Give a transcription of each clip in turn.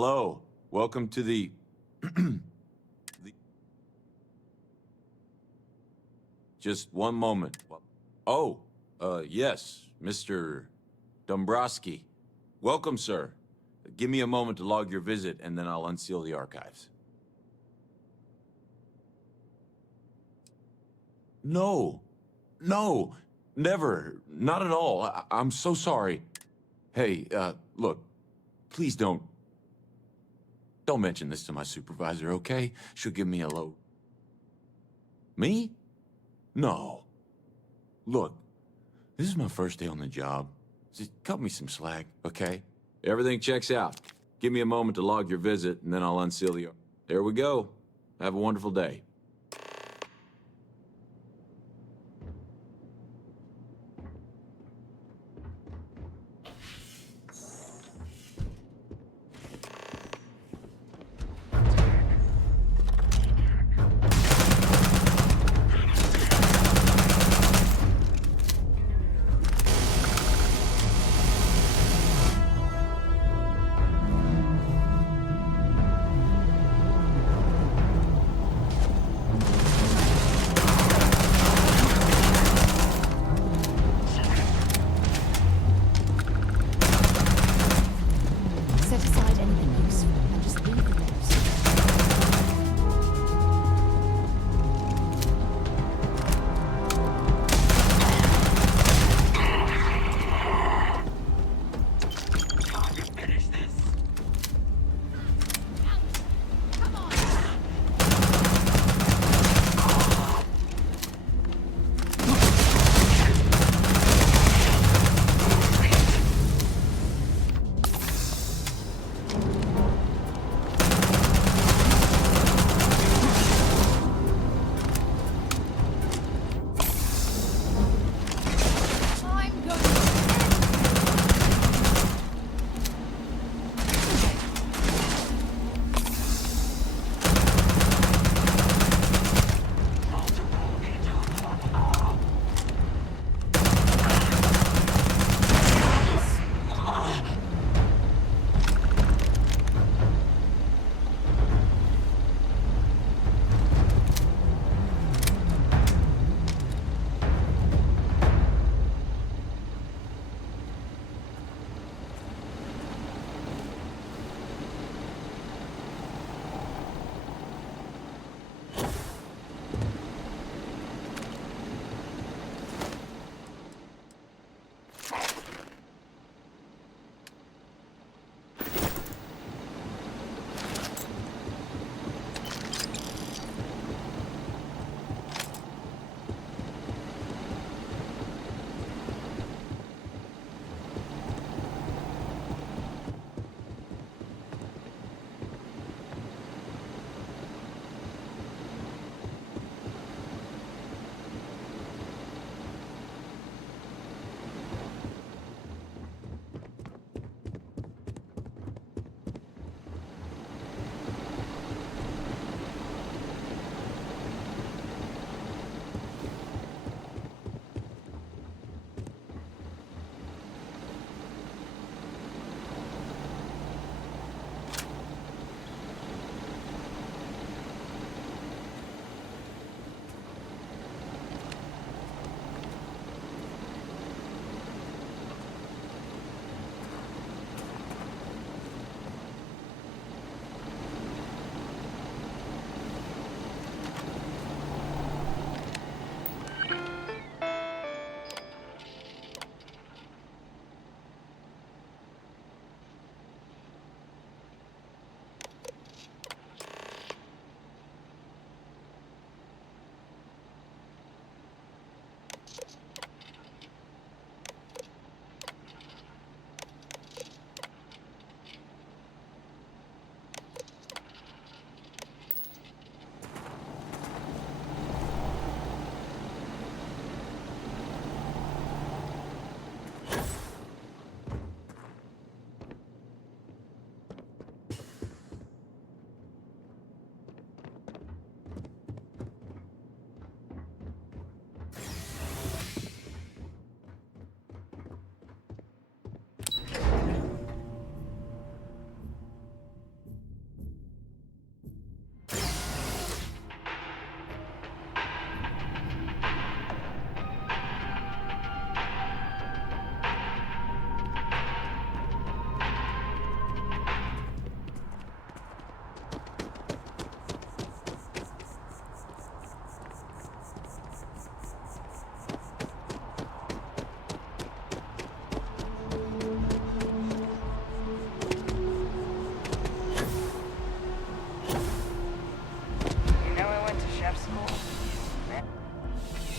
Hello. Welcome to the... Just one moment. Oh, yes, Mr. Dombrowski. Welcome, sir. Give me a moment to log your visit, and then I'll unseal the archives. No. No. Never. Not at all. I'm so sorry. Hey, look. Please don't mention this to my supervisor, okay? She'll give me a low... Me? No. Look, this is my first day on the job. Just cut me some slack, okay? Everything checks out. Give me a moment to log your visit, and then I'll unseal the... There we go. Have a wonderful day.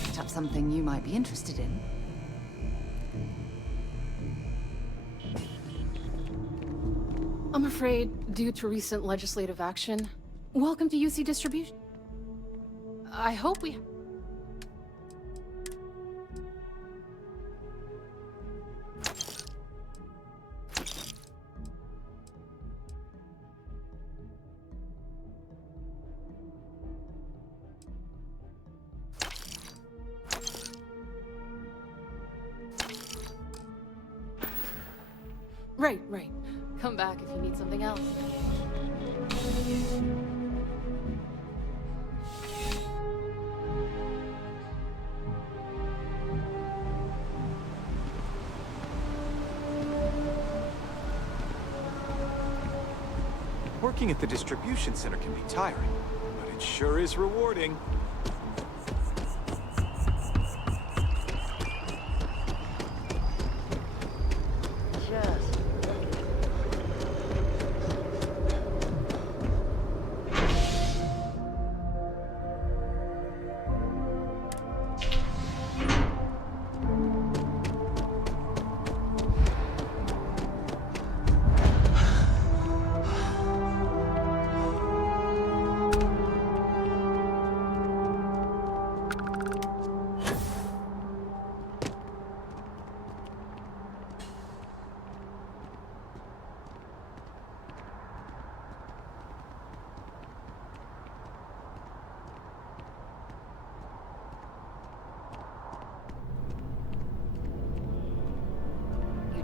Picked up something you might be interested in. I'm afraid, due to recent legislative action, welcome to UC Distribution. I hope we... Right. Come back if you need something else. Working at the distribution center can be tiring, but it sure is rewarding.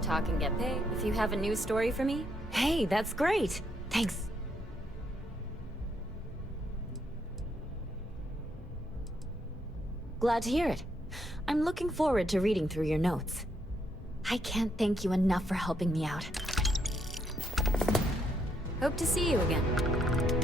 Talk and get paid. If you have a news story for me, hey, that's great. Thanks. Glad to hear it. I'm looking forward to reading through your notes. I can't thank you enough for helping me out. Hope to see you again.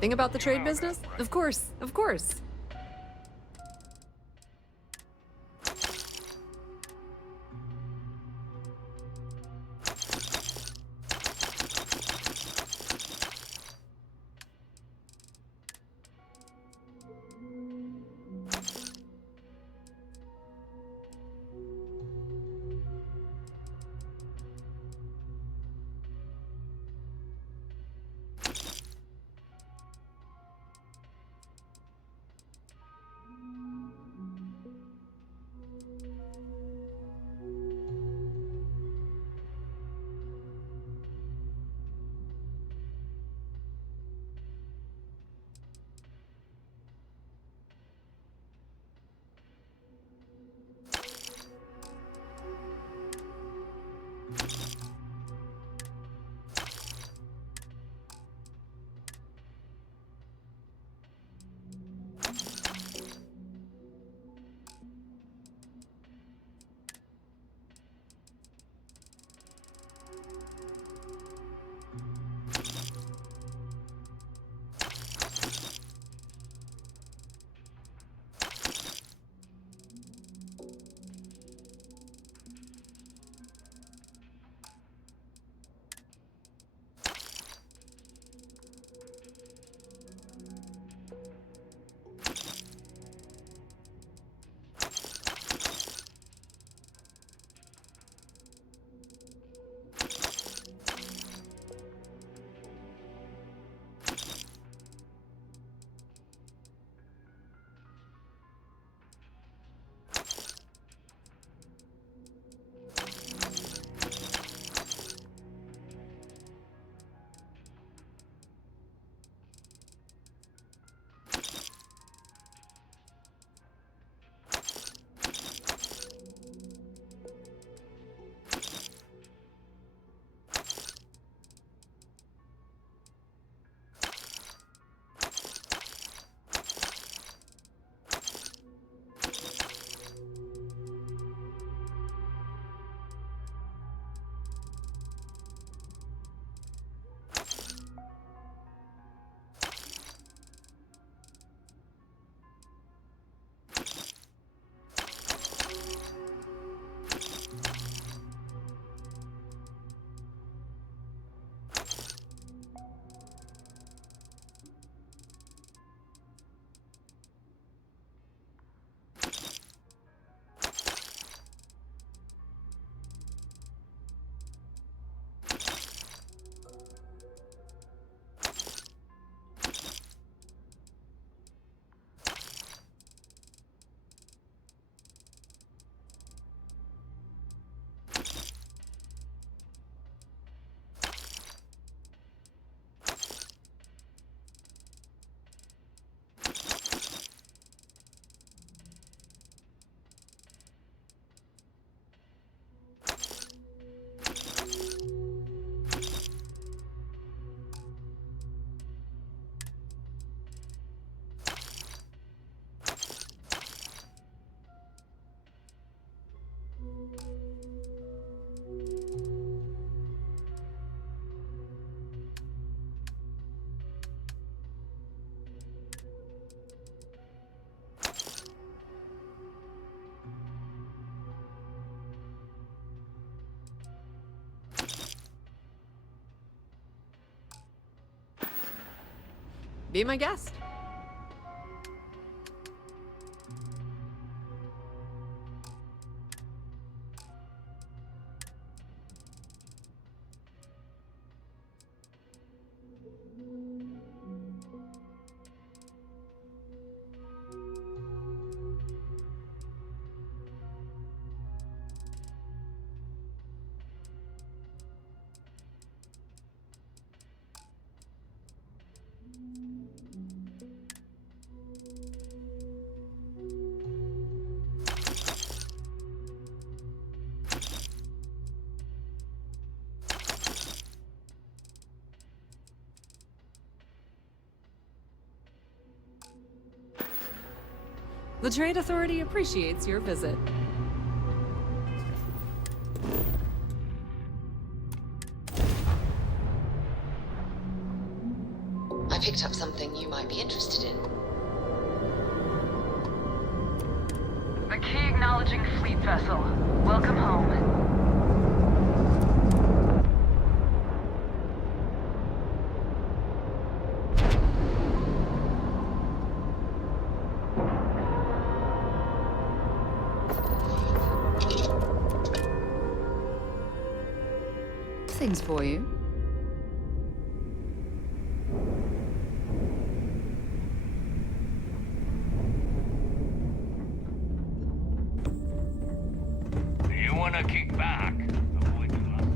Thing about the trade business? Of course. Be my guest. The Trade Authority appreciates your visit. I picked up something you might be interested in. The key acknowledging fleet vessel. Welcome home. Things for you. You wanna kick back? Avoid the last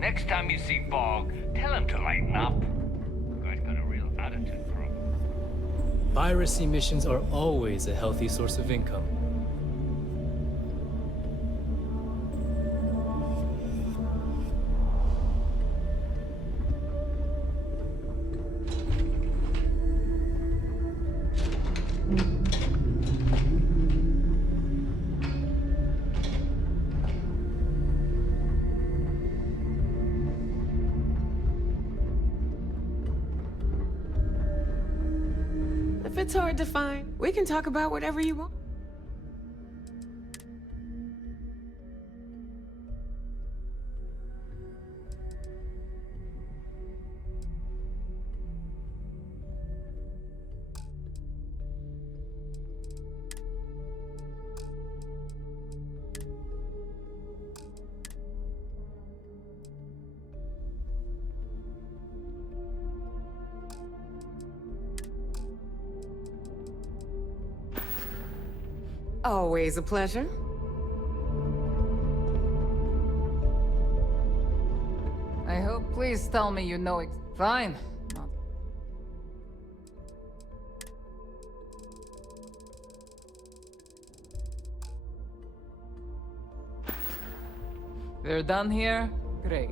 Next time you see Bog, tell him to lighten up. Guy's got a real attitude problem. Piracy missions are always a healthy source of income. If it's hard to find, we can talk about whatever you want. Always a pleasure. I hope. Please tell me you know it. Fine. We're done here? Great.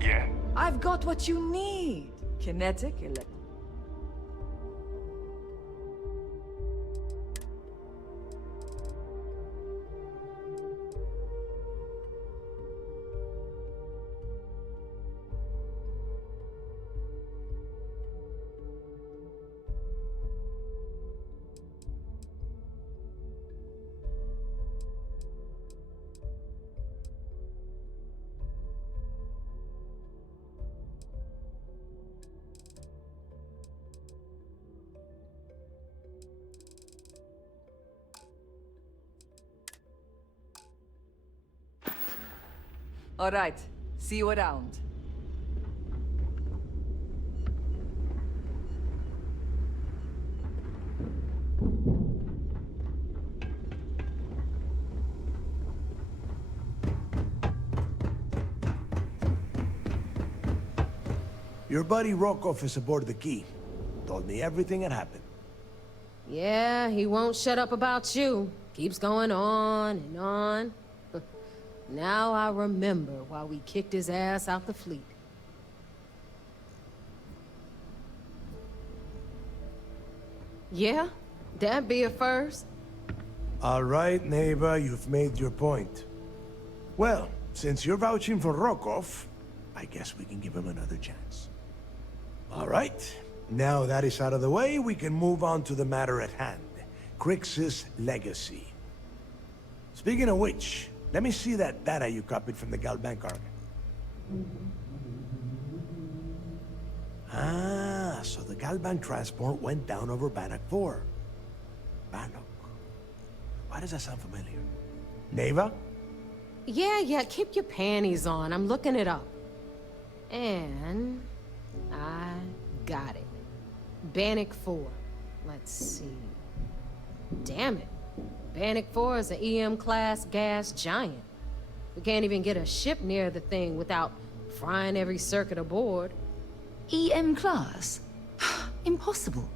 Yeah. I've got what you need. Kinetic, electric. All right. See you around. Your buddy Rokov is aboard the Key. Told me everything that happened. Yeah, he won't shut up about you. Keeps going on and on. Now I remember why we kicked his ass out the fleet. Yeah, that'd be a first. All right, neighbor, you've made your point. Well, since you're vouching for Rokov, I guess we can give him another chance. All right, Now that is out of the way, we can move on to the matter at hand. Crix's legacy. Speaking of which, let me see that data you copied from the Galbank archive. Ah, so the Galbank transport went down over Bannock 4. Bannock. Why does that sound familiar? Neva? Yeah, keep your panties on. I'm looking it up. And I got it. Bannock 4. Let's see. Damn it. Bannock 4 is an EM-class gas giant. We can't even get a ship near the thing without frying every circuit aboard. EM class? Impossible.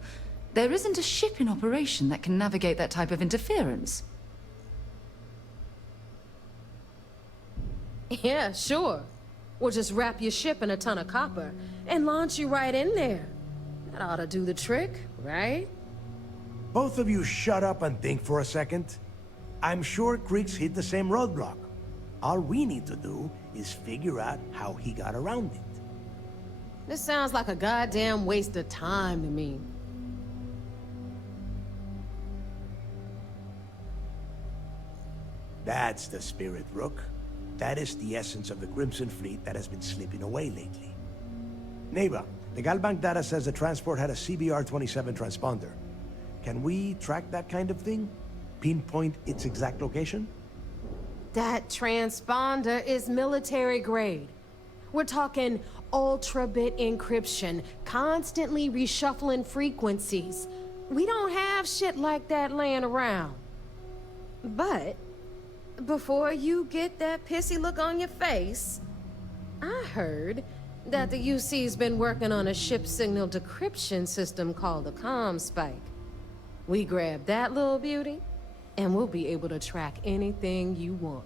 There isn't a ship in operation that can navigate that type of interference. Yeah, sure. We'll just wrap your ship in a ton of copper and launch you right in there. That ought to do the trick, right? Both of you shut up and think for a second. I'm sure Crix hit the same roadblock. All we need to do is figure out how he got around it. This sounds like a goddamn waste of time to me. That's the spirit, Rook. That is the essence of the Crimson Fleet that has been slipping away lately. Neva, the Galbank data says the transport had a CBR-27 transponder. Can we track that kind of thing? Pinpoint its exact location? That transponder is military grade. We're talking ultra-bit encryption, constantly reshuffling frequencies. We don't have shit like that laying around. But before you get that pissy look on your face, I heard that the UC's been working on a ship signal decryption system called the ComSpike. We grab that little beauty, and we'll be able to track anything you want.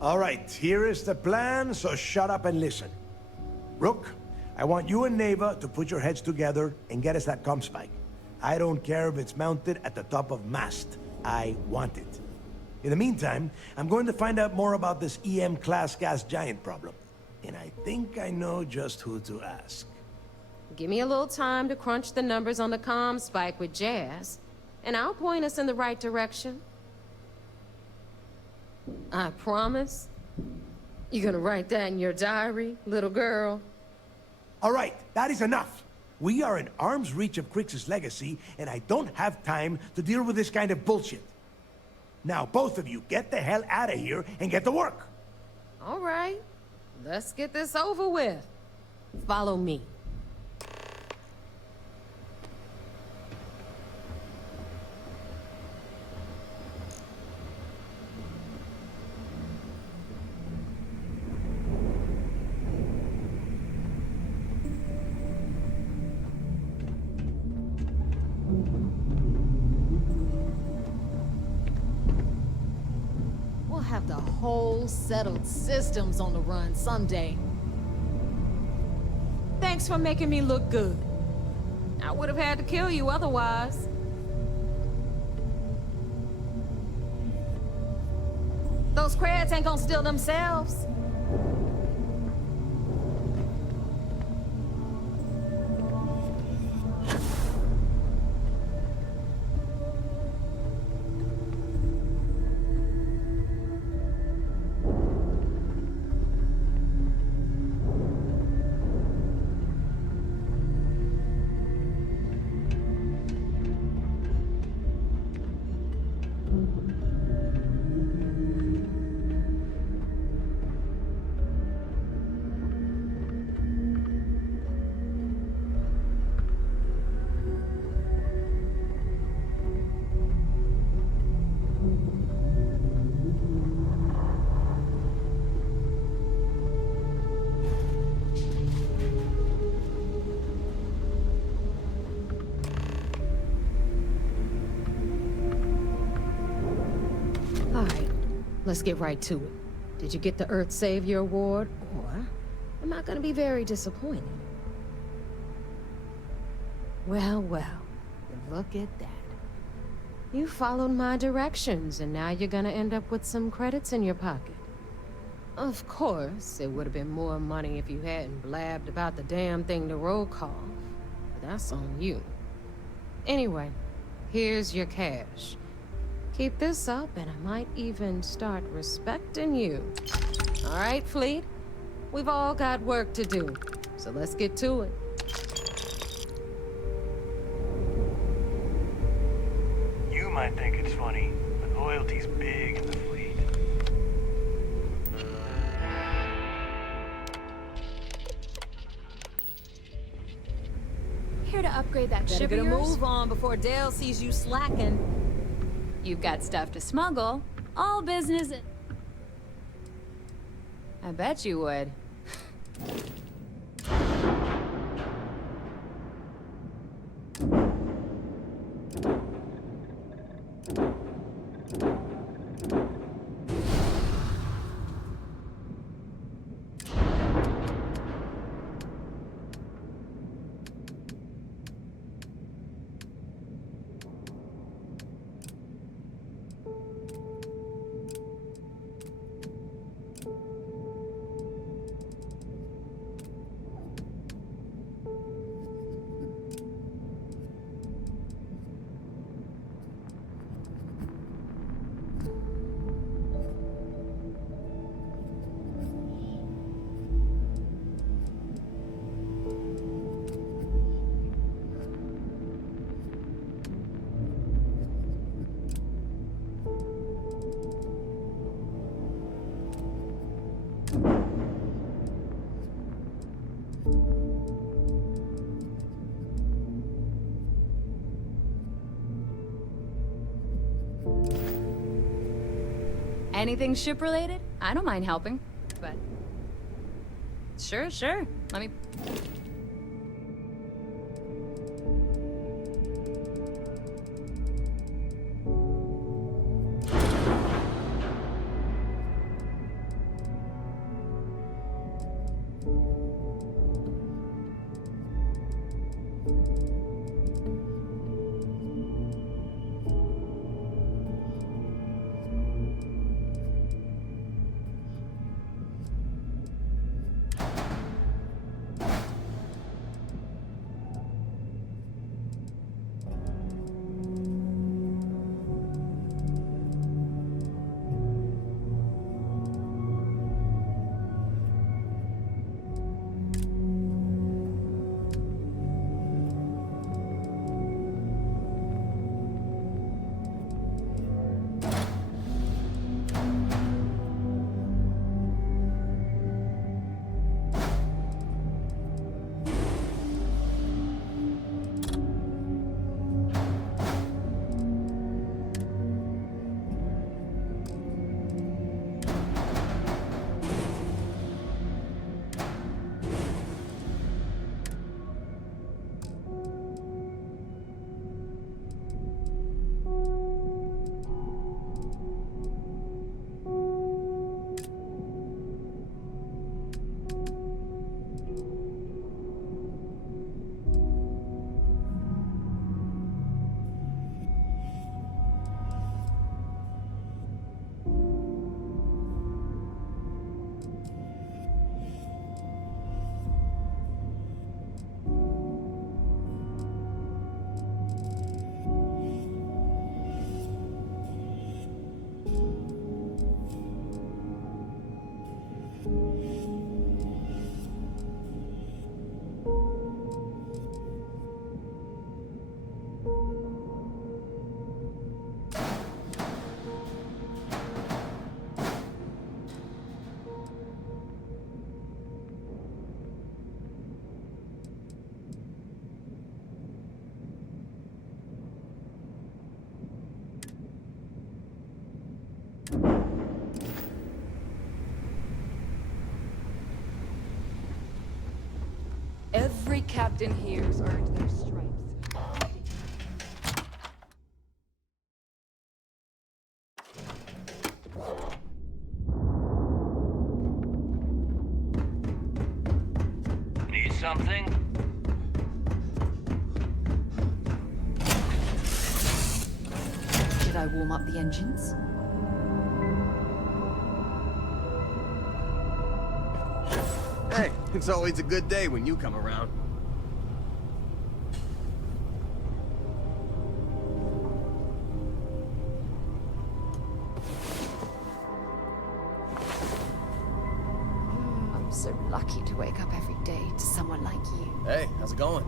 All right, here is the plan, so shut up and listen. Rook, I want you and Neva to put your heads together and get us that ComSpike. I don't care if it's mounted at the top of mast. I want it. In the meantime, I'm going to find out more about this EM-class gas giant problem. And I think I know just who to ask. Give me a little time to crunch the numbers on the ComSpike with Jazz, and I'll point us in the right direction. I promise. You gonna write that in your diary, little girl? All right, that is enough. We are in arm's reach of Crix's legacy, and I don't have time to deal with this kind of bullshit. Now, both of you, get the hell out of here and get to work. All right, let's get this over with. Follow me. Have the whole settled systems on the run someday. Thanks for making me look good. I would have had to kill you otherwise. Those creds ain't gonna steal themselves. Let's get right to it. Did you get the Earth Savior Award, or am I gonna be very disappointed? Well, look at that. You followed my directions, and now you're gonna end up with some credits in your pocket. Of course, it would have been more money if you hadn't blabbed about the damn thing to roll call. But That's on you. Anyway, here's your cash. Keep this up and I might even start respecting you. All right, Fleet? We've all got work to do, so let's get to it. You might think it's funny, but loyalty's big in the fleet. Here to upgrade that Better ship of get a yours? move on before Dale sees you slacking. You've got stuff to smuggle. All business. I bet you would. Anything ship-related? I don't mind helping, but... Sure. Let me... Every captain here's earned their stripes. Need something? Did I warm up the engines? Hey, it's always a good day when you come around. so lucky to wake up every day to someone like you. Hey, how's it going?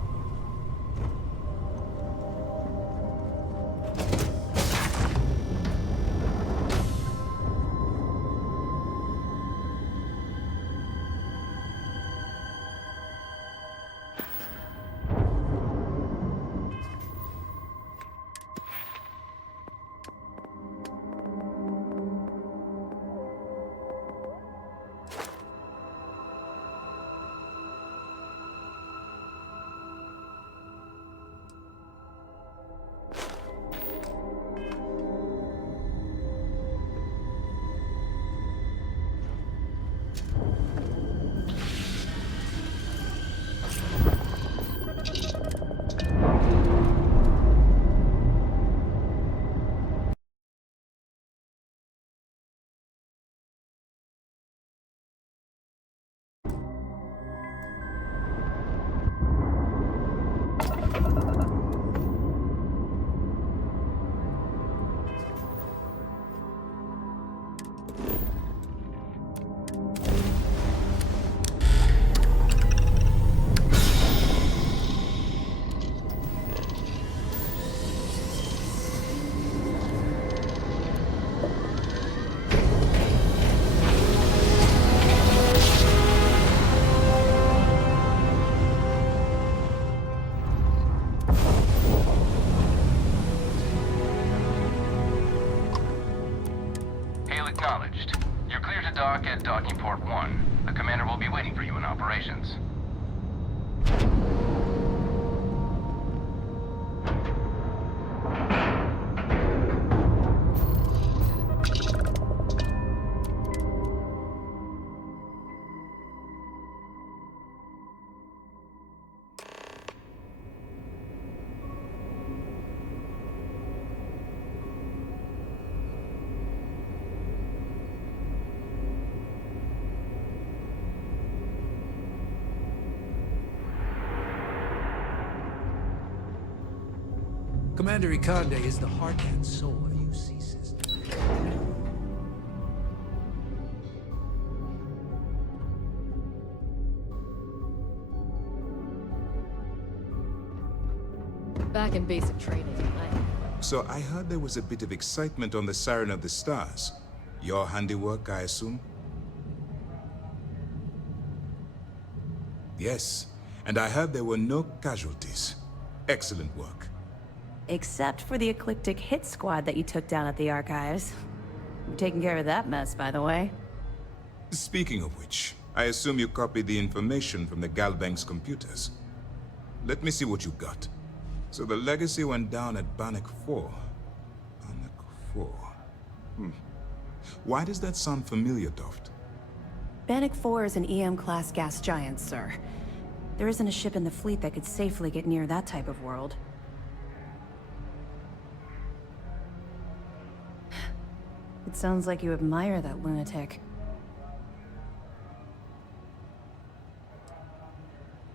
Acknowledged. You're clear to dock at docking port 1. The commander will be waiting for you in operations. Commander Ikande is the heart and soul of UC system. Back in basic training, So I heard there was a bit of excitement on the Siren of the Stars. Your handiwork, I assume? Yes, and I heard there were no casualties. Excellent work. Except for the eclectic hit squad that you took down at the archives. I'm taking care of that mess, by the way. Speaking of which, I assume you copied the information from the Galbank's computers. Let me see what you got. So the legacy went down at Bannock 4. Bannock 4. Why does that sound familiar, Toft? Bannock 4 is an EM-class gas giant, sir. There isn't a ship in the fleet that could safely get near that type of world. It sounds like you admire that lunatic.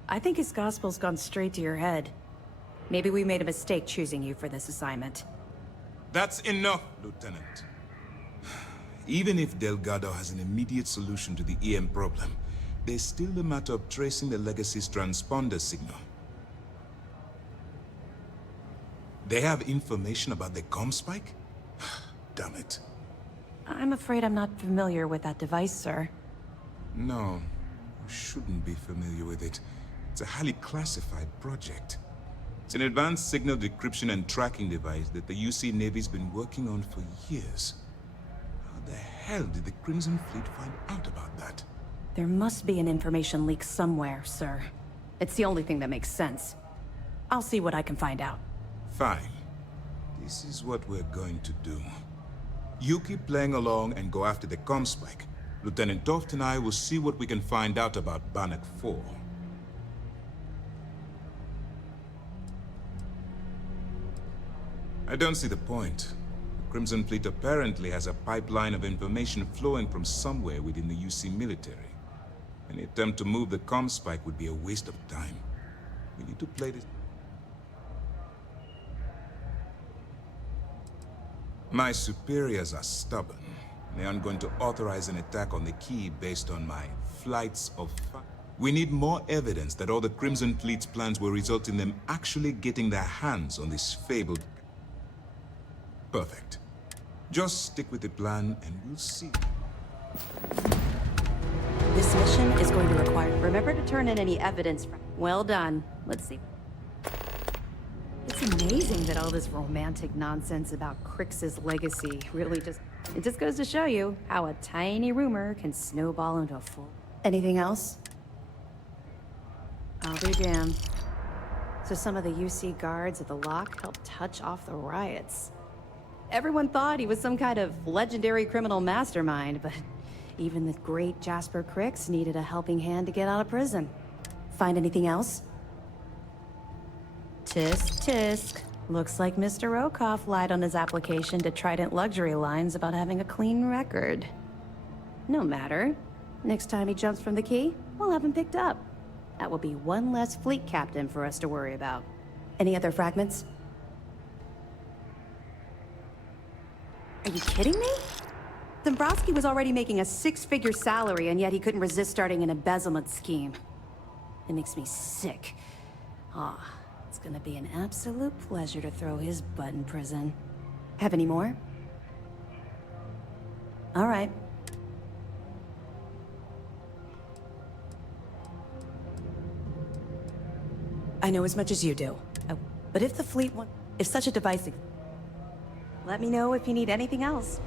I think his gospel's gone straight to your head. Maybe we made a mistake choosing you for this assignment. That's enough, Lieutenant. Even if Delgado has an immediate solution to the EM problem, there's still the matter of tracing the Legacy's transponder signal. They have information about the comm spike? Damn it. I'm afraid I'm not familiar with that device, sir. No, you shouldn't be familiar with it. It's a highly classified project. It's an advanced signal decryption and tracking device that the UC Navy's been working on for years. How the hell did the Crimson Fleet find out about that? There must be an information leak somewhere, sir. It's the only thing that makes sense. I'll see what I can find out. Fine. This is what we're going to do. You keep playing along and go after the comm spike. Lieutenant Toft and I will see what we can find out about Bannock 4. I don't see the point. The Crimson Fleet apparently has a pipeline of information flowing from somewhere within the UC military. Any attempt to move the comm spike would be a waste of time. We need to play this. My superiors are stubborn, They aren't going to authorize an attack on the key based on my flights of fire. We need more evidence that all the Crimson Fleet's plans will result in them actually getting their hands on this fabled... Perfect. Just stick with the plan and we'll see. This mission is going to require... Remember to turn in any evidence. Well done. Let's see. It's amazing that all this romantic nonsense about Crix's legacy really just... It just goes to show you how a tiny rumor can snowball into a full... Anything else? I'll be damned. So some of the UC guards at the lock helped touch off the riots. Everyone thought he was some kind of legendary criminal mastermind, but even the great Jasper Crix needed a helping hand to get out of prison. Find anything else? Tisk, tisk. Looks like Mr. Rokoff lied on his application to Trident Luxury Lines about having a clean record. No matter. Next time he jumps from the key, we'll have him picked up. That will be one less fleet captain for us to worry about. Any other fragments? Are you kidding me? Dombrowski was already making a 6-figure salary, and yet he couldn't resist starting an embezzlement scheme. It makes me sick. It's gonna be an absolute pleasure to throw his butt in prison. Have any more? All right. I know as much as you do. But if the fleet if such a device let me know if you need anything else.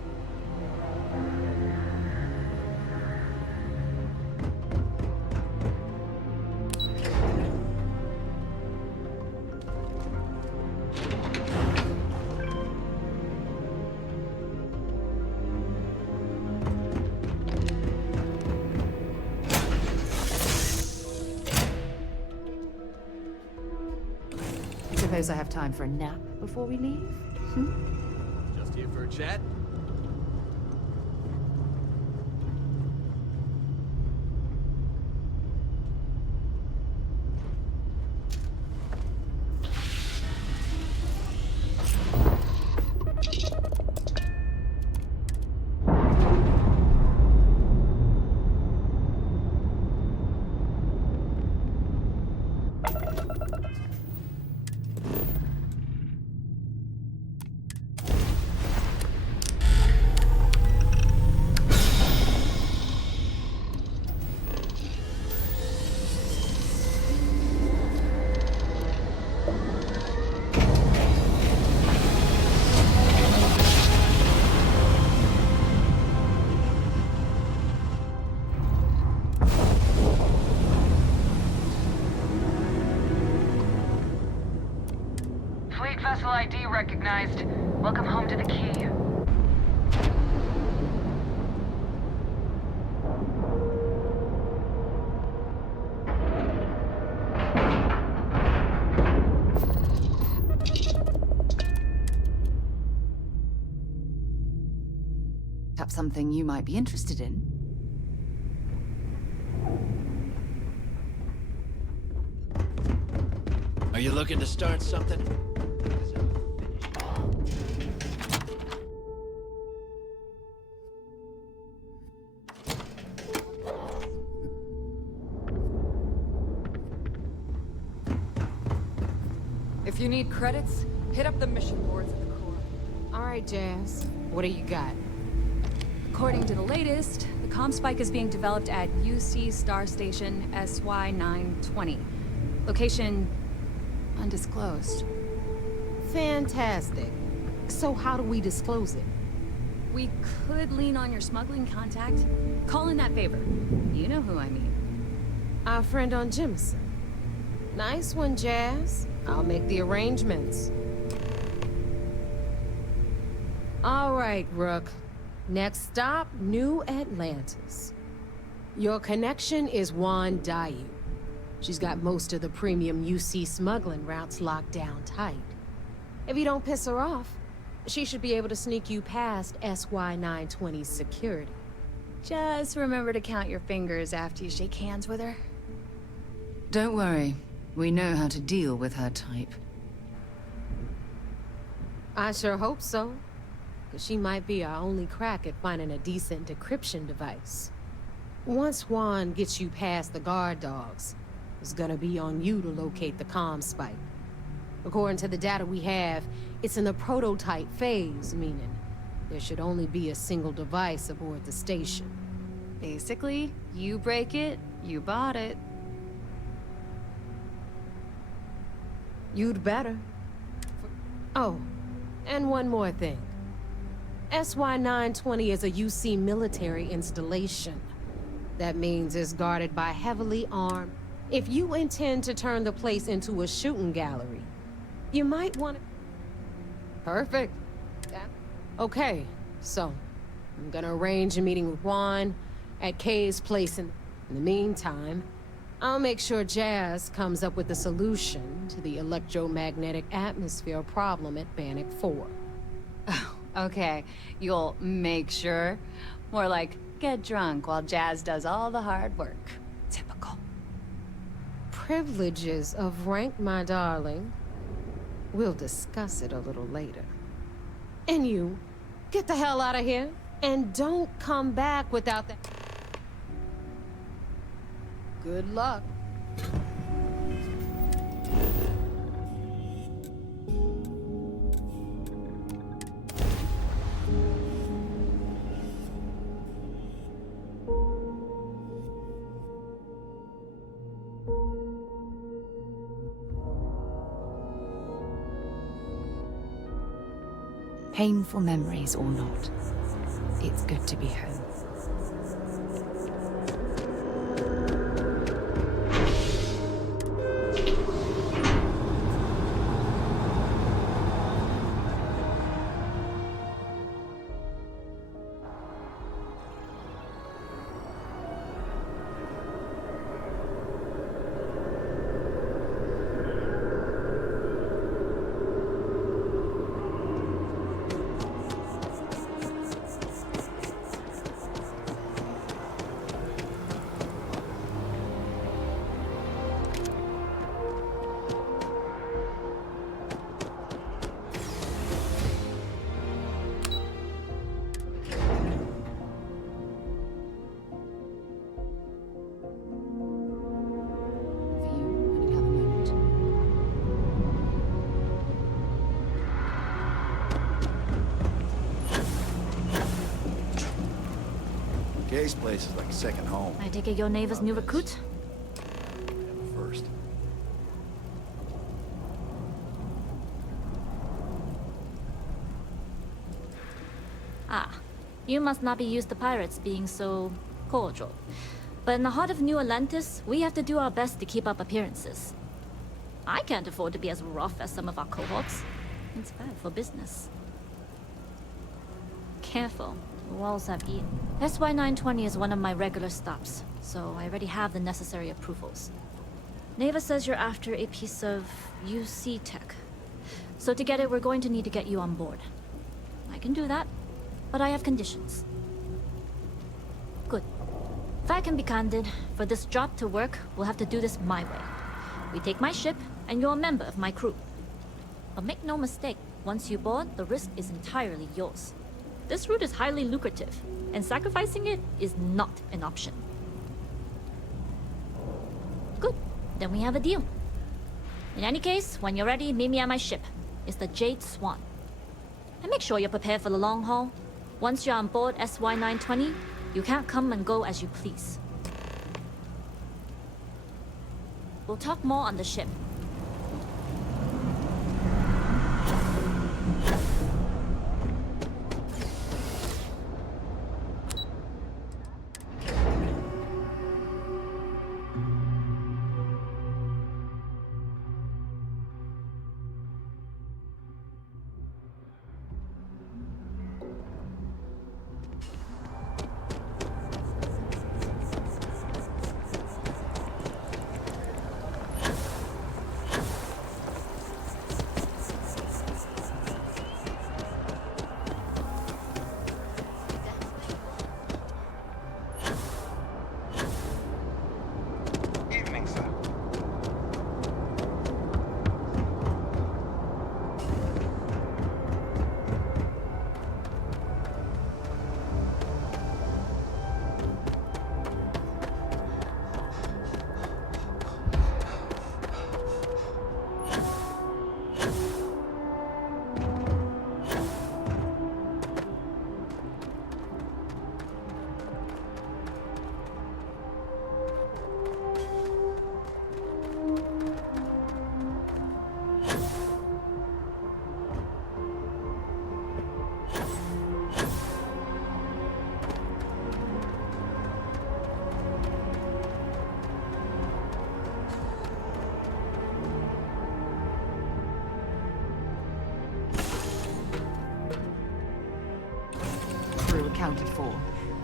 Suppose I have time for a nap before we leave? Just here for a chat? Vessel ID recognized. Welcome home to the key. Perhaps something you might be interested in. Are you looking to start something? If you need credits, hit up the mission boards at the core. All right, Jazz. What do you got? According to the latest, the comm spike is being developed at UC Star Station SY-920. Location undisclosed. Fantastic. So how do we disclose it? We could lean on your smuggling contact. Call in that favor. You know who I mean. Our friend on Jemison. Nice one, Jazz. I'll make the arrangements. All right, Rook. Next stop, New Atlantis. Your connection is Juan Dayu. She's got most of the premium UC smuggling routes locked down tight. If you don't piss her off, she should be able to sneak you past SY-920's security. Just remember to count your fingers after you shake hands with her. Don't worry. We know how to deal with her type. I sure hope so. because she might be our only crack at finding a decent decryption device. Once Juan gets you past the guard dogs, it's gonna be on you to locate the comm spike. According to the data we have, it's in the prototype phase, meaning there should only be a single device aboard the station. Basically, you break it, you bought it. You'd better. Oh, and one more thing. SY-920 is a UC military installation. That means it's guarded by heavily armed. If you intend to turn the place into a shooting gallery, you might want to... Perfect. Okay, so I'm gonna arrange a meeting with Juan at Kay's place. In the meantime, I'll make sure Jazz comes up with a solution to the electromagnetic atmosphere problem at Bannock 4. Okay, you'll make sure. More like, get drunk while Jazz does all the hard work. Typical. Privileges of rank, my darling. We'll discuss it a little later. And you, get the hell out of here, and don't come back without that. Good luck. Painful memories or not, it's good to be home. Kay's place is like a second home. I take it your neighbor's new recruit? First. Ah, you must not be used to pirates being so cordial. But in the heart of New Atlantis, we have to do our best to keep up appearances. I can't afford to be as rough as some of our cohorts. It's bad for business. Careful, the walls have eaten. SY-920 is one of my regular stops, so I already have the necessary approvals. Neva says you're after a piece of UC tech. So to get it, we're going to need to get you on board. I can do that, but I have conditions. Good. If I can be candid, for this job to work, we'll have to do this my way. We take my ship, and you're a member of my crew. But make no mistake, once you board, the risk is entirely yours. This route is highly lucrative, and sacrificing it is not an option. Good. Then we have a deal. In any case, when you're ready, meet me at my ship. It's the Jade Swan. And make sure you're prepared for the long haul. Once you're on board SY-920, you can't come and go as you please. We'll talk more on the ship.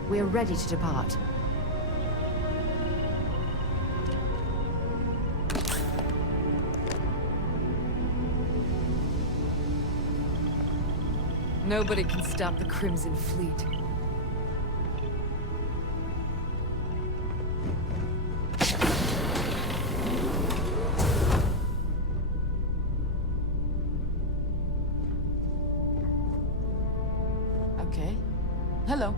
We are ready to depart. Nobody can stop the Crimson Fleet. Okay. Hello.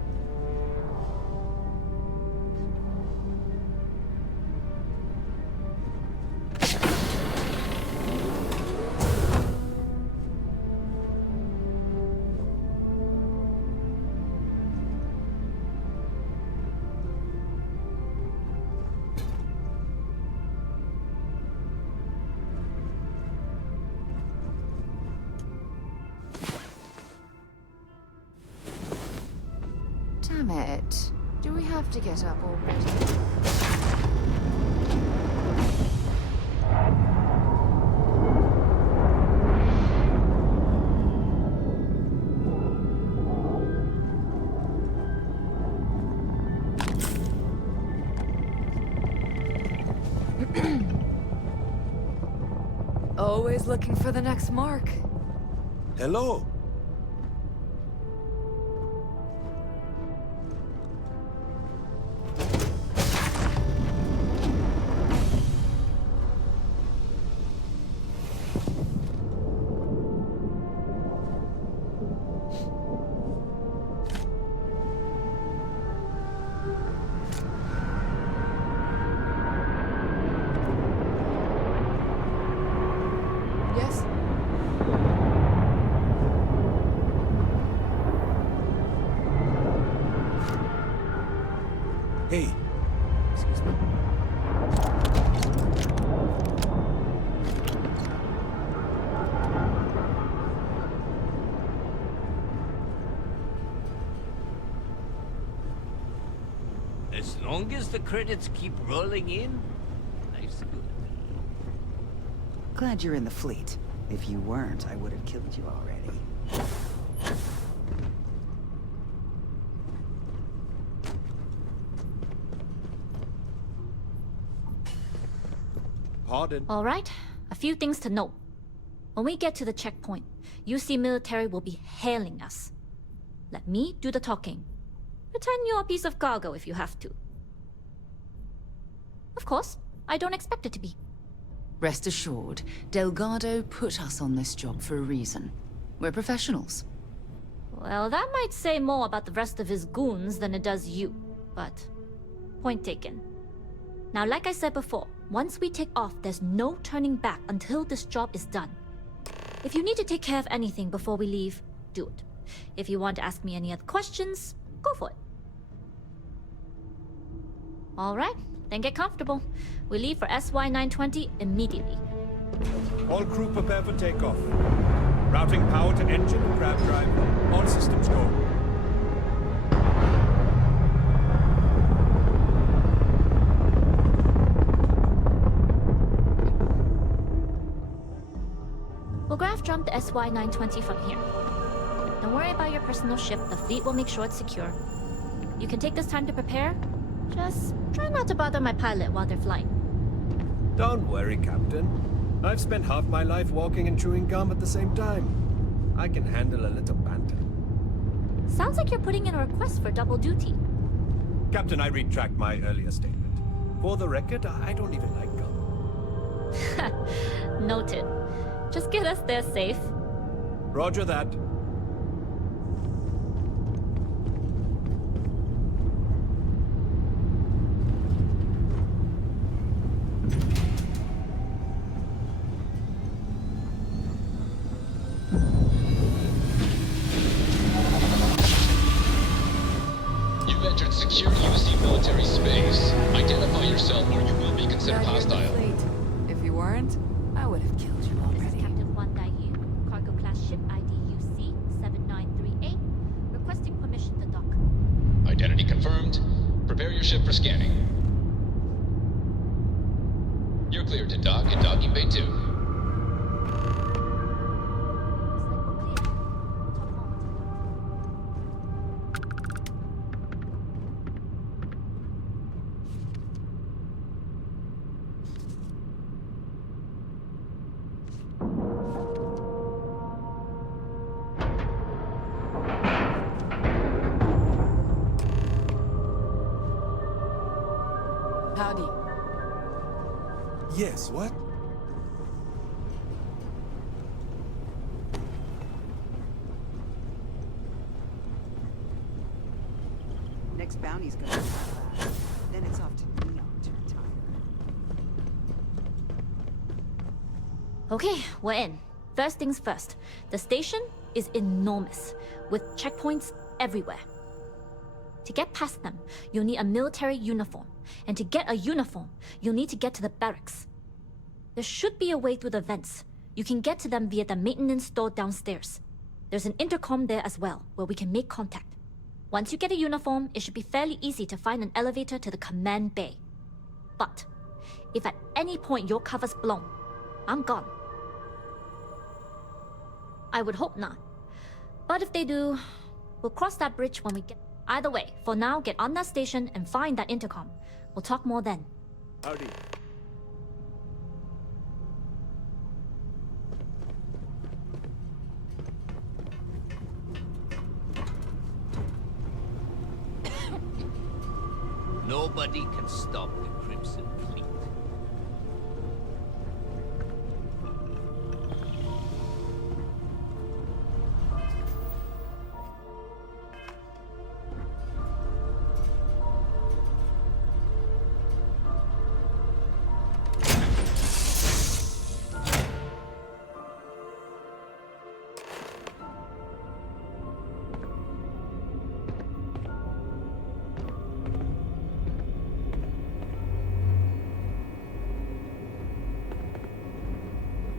Damn it. Do we have to get up already? Always looking for the next mark. Hello. Yes? Hey. Excuse me. As long as the credits keep rolling in, life's good. Glad you're in the fleet. If you weren't, I would have killed you already. Pardon? All right, a few things to note. When we get to the checkpoint, UC military will be hailing us. Let me do the talking. Pretend you're a piece of cargo if you have to. Of course, I don't expect it to be. Rest assured, Delgado put us on this job for a reason. We're professionals. Well, that might say more about the rest of his goons than it does you, but point taken. Now, like I said before, once we take off, there's no turning back until this job is done. If you need to take care of anything before we leave, do it. If you want to ask me any other questions, go for it. All right, then get comfortable. We leave for SY-920 immediately. All crew prepare for takeoff. Routing power to engine and grab drive. All systems go. We'll graph jump the SY-920 from here. Don't worry about your personal ship. The fleet will make sure it's secure. You can take this time to prepare. Just try not to bother my pilot while they're flying. Don't worry, Captain. I've spent half my life walking and chewing gum at the same time. I can handle a little banter. Sounds like you're putting in a request for double duty. Captain, I retract my earlier statement. For the record, I don't even like gum. Noted. Just get us there safe. Roger that. You've entered secure UC military space. Identify yourself or you will be considered hostile. If you weren't, I would have killed you already. This is Captain Juan Daiyu, cargo class ship ID UC 7938, requesting permission to dock. Identity confirmed. Prepare your ship for scanning. You're cleared to dock in docking bay 2. Howdy. Yes, what? Next bounty's gonna be fast. Then it's off to Neon to retire. Okay, we're in. First things first. The station is enormous, with checkpoints everywhere. To get past them, you'll need a military uniform. And to get a uniform, you'll need to get to the barracks. There should be a way through the vents. You can get to them via the maintenance store downstairs. There's an intercom there as well, where we can make contact. Once you get a uniform, it should be fairly easy to find an elevator to the command bay. But if at any point your cover's blown, I'm gone. I would hope not. But if they do, we'll cross that bridge when we get... Either way, for now, get on that station and find that intercom. We'll talk more then. Howdy. Nobody can stop the Crimson Fleet.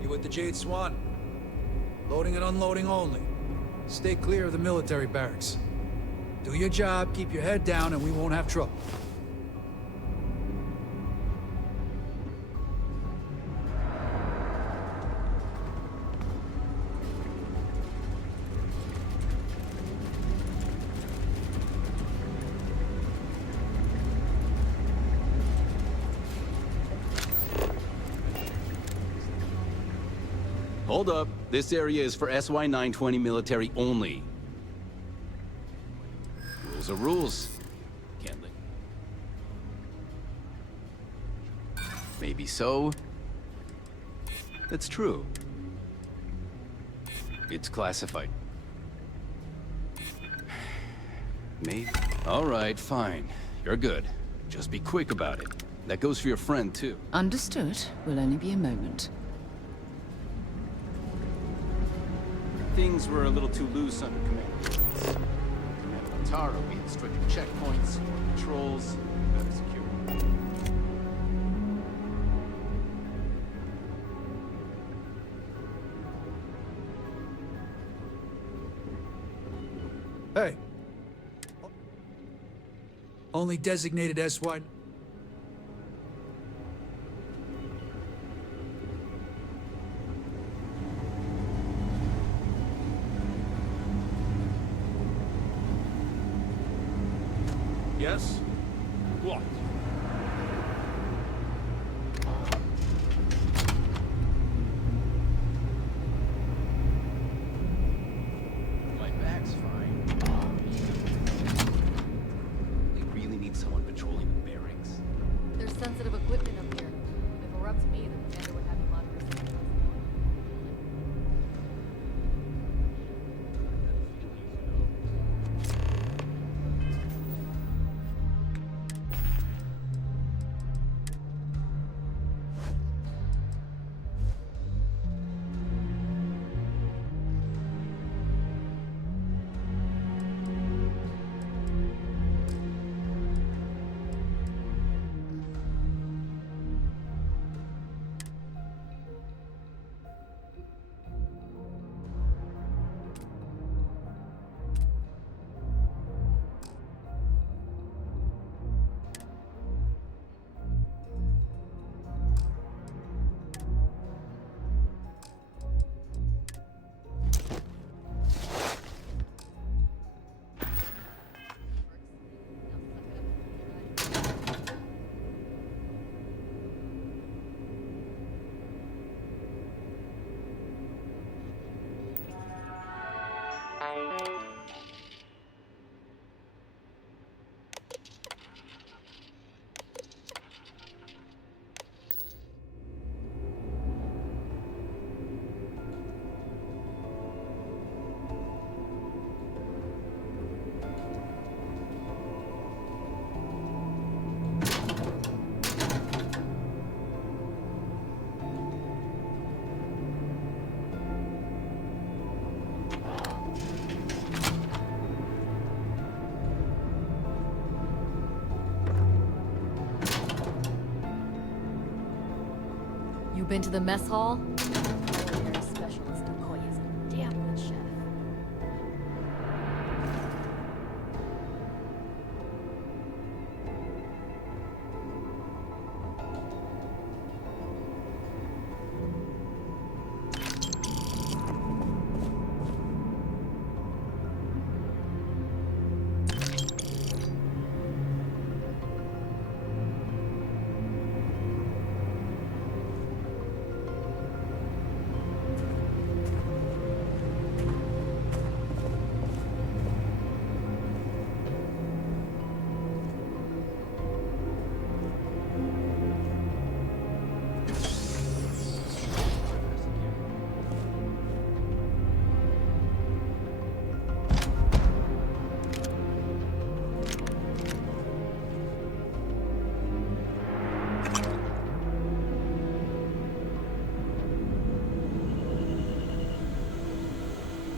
You with the Jade Swan? Loading and unloading only. Stay clear of the military barracks. Do your job, keep your head down, and we won't have trouble. Hold up. This area is for SY-920 military only. Rules are rules. Can't let... Maybe so. That's true. It's classified. Maybe. All right, fine. You're good. Just be quick about it. That goes for your friend, too. Understood. Will only be a moment. Things were a little too loose under Commander Latara. We had stricter checkpoints, patrols, better security. Hey. Only designated SY... Yes? What? My back's fine. They really need someone patrolling the barracks. There's sensitive equipment up here. If it were up to me, the commander would have you monitored. You been to the mess hall? Culinary specialist Okoye is a damn good chef.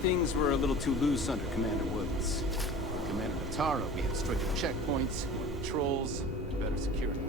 Things were a little too loose under Commander Woods. With Commander Natara, we had stricter checkpoints, more patrols, and better security.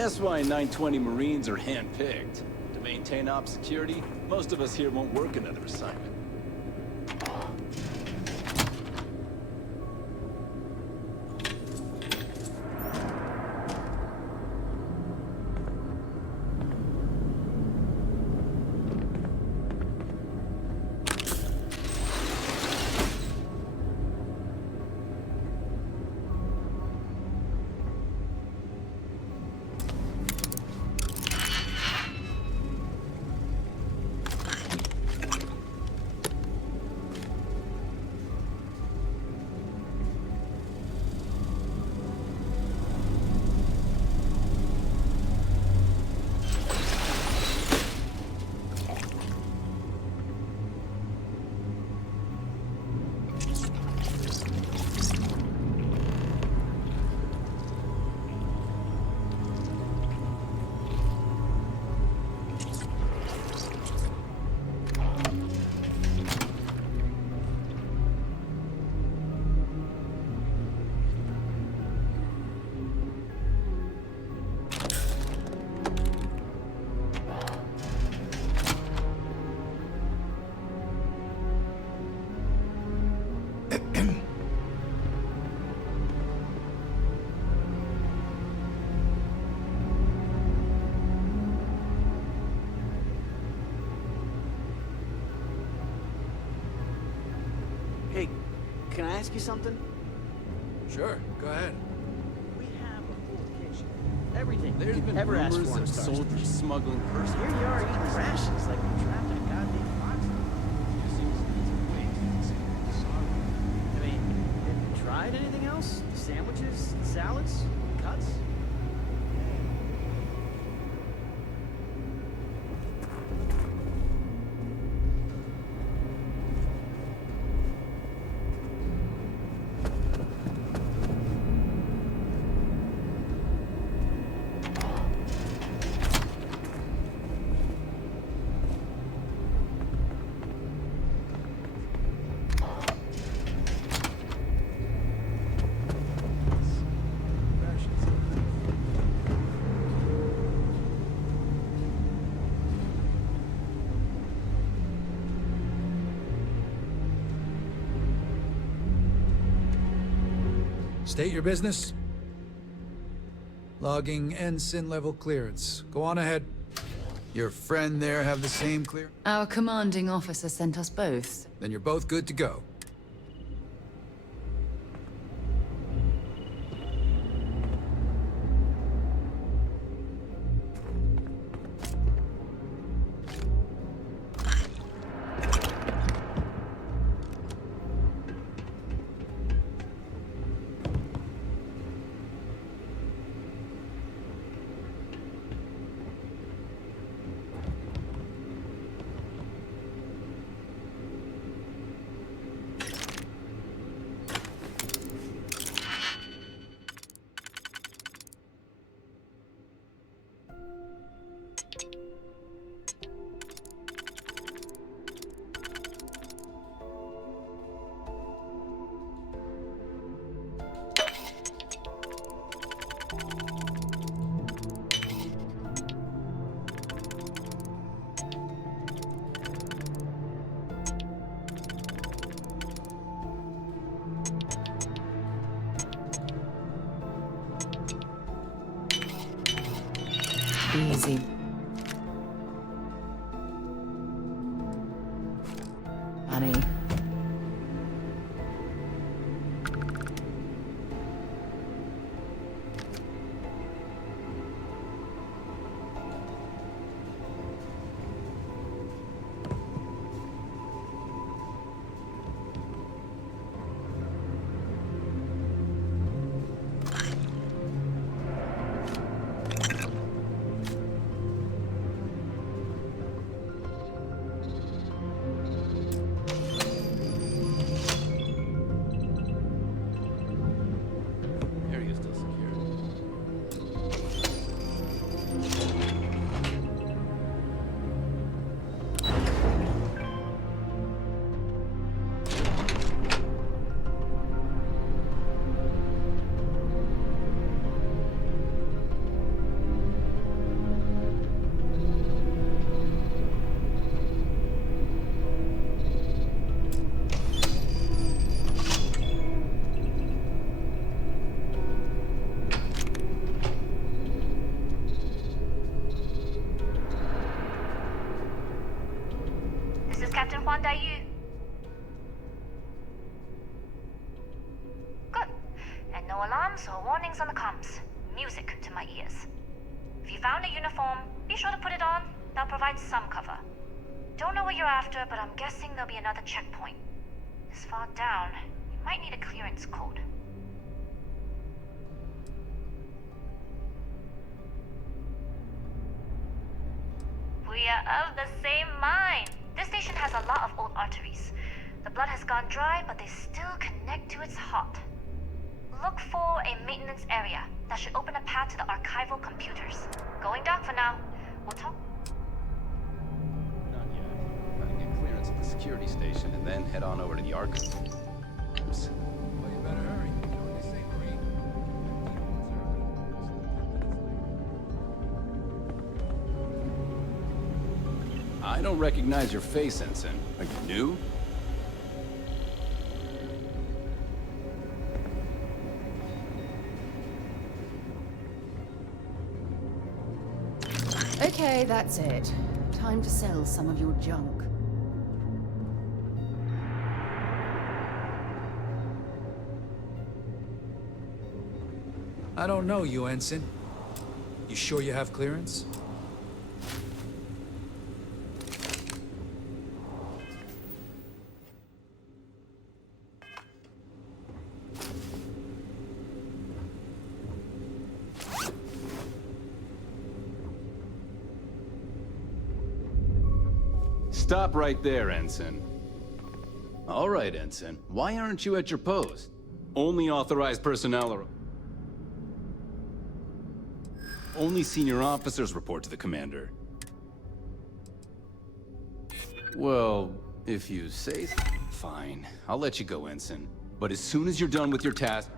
SY-920 Marines are handpicked. To maintain op security, most of us here won't work another assignment. Hey, can I ask you something? Sure, go ahead. We have a full kitchen. Everything There's you could been ever ask rumors for in a of Star soldiers Station. smuggling persons. Here you are eating rations like you're trapped in a goddamn box. I mean, have you tried anything else? Sandwiches? Salads? Cuts? State your business. Logging ensign level clearance. Go on ahead. Your friend there have the same clear? Our commanding officer sent us both. Then you're both good to go. Easy. Honey. Area's still secure. This is Captain Huan Daiyu. Good. And no alarms or warnings on the comms. Music to my ears. If you found a uniform, be sure to put it on. That'll provide some cover. Don't know what you're after, but I'm guessing there'll be another checkpoint. This far down, you might need a clearance code. We are of the same mind. This station has a lot of old arteries. The blood has gone dry, but they still connect to its heart. Look for a maintenance area. That should open a path to the archival computers. Going dark for now. We'll talk. Not yet. Gotta get clearance at the security station and then head on over to the archive. Oops. Well, you better hurry. You know what they say, Marine. I don't recognize your face, Ensign. Are you new? Okay, that's it. Time to sell some of your junk. I don't know you, Ensign. You sure you have clearance? Stop right there, Ensign. All right, Ensign. Why aren't you at your post? Only authorized personnel are... Only senior officers report to the commander. Well, if you say so. Fine. I'll let you go, Ensign. But as soon as you're done with your task...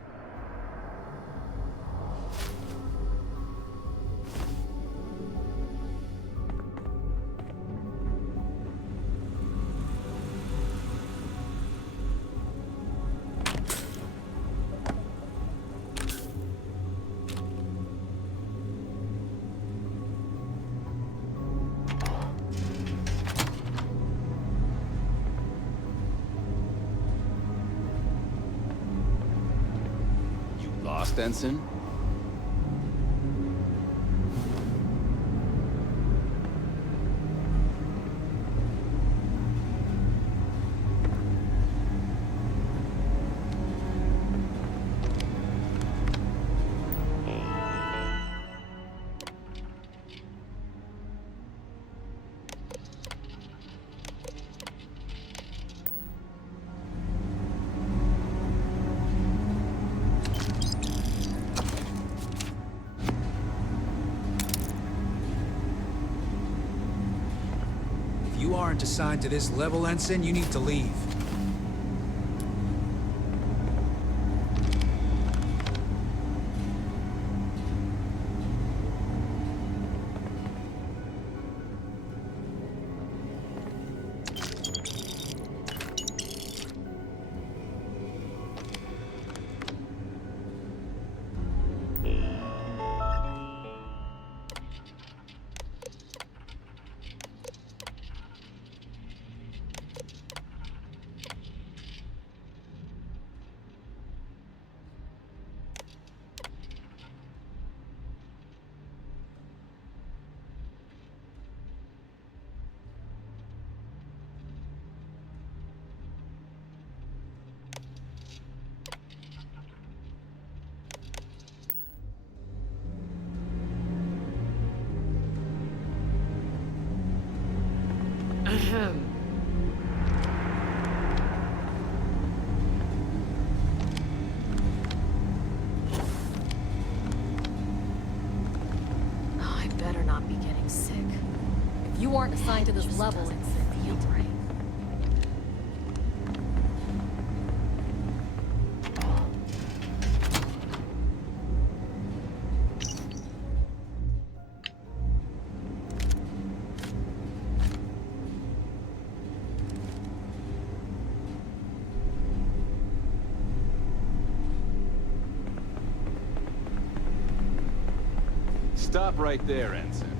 lost, Ensign? If you aren't assigned to this level, Ensign, you need to leave. Ahem. Oh, I better not be getting sick. If you aren't assigned to this level, it feels right. Stop right there, Ensign.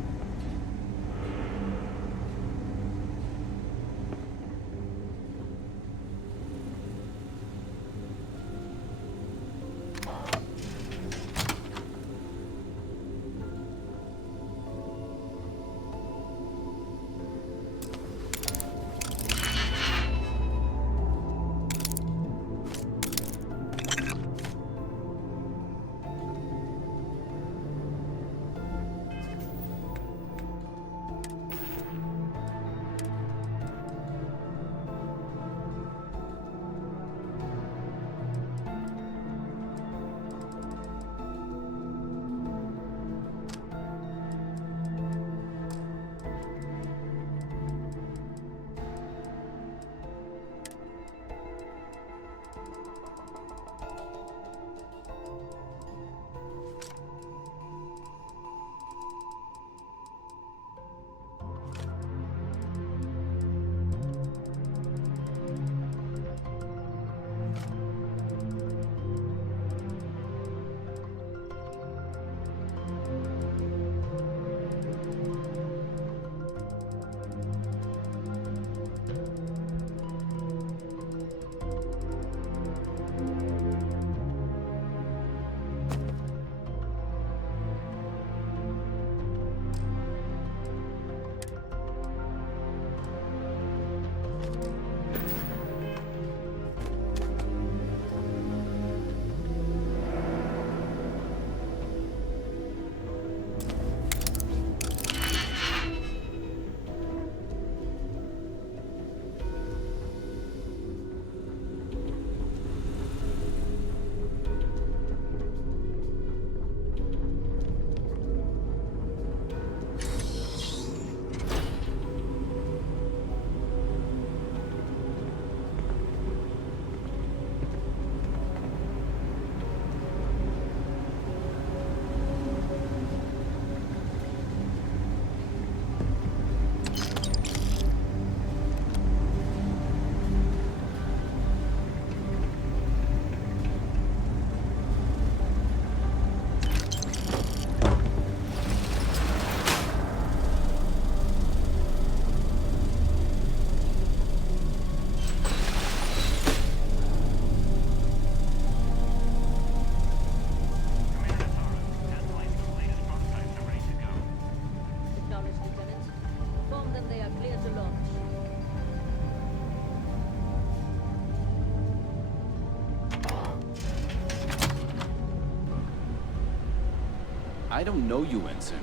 I don't know you, Ensign.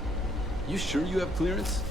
You sure you have clearance?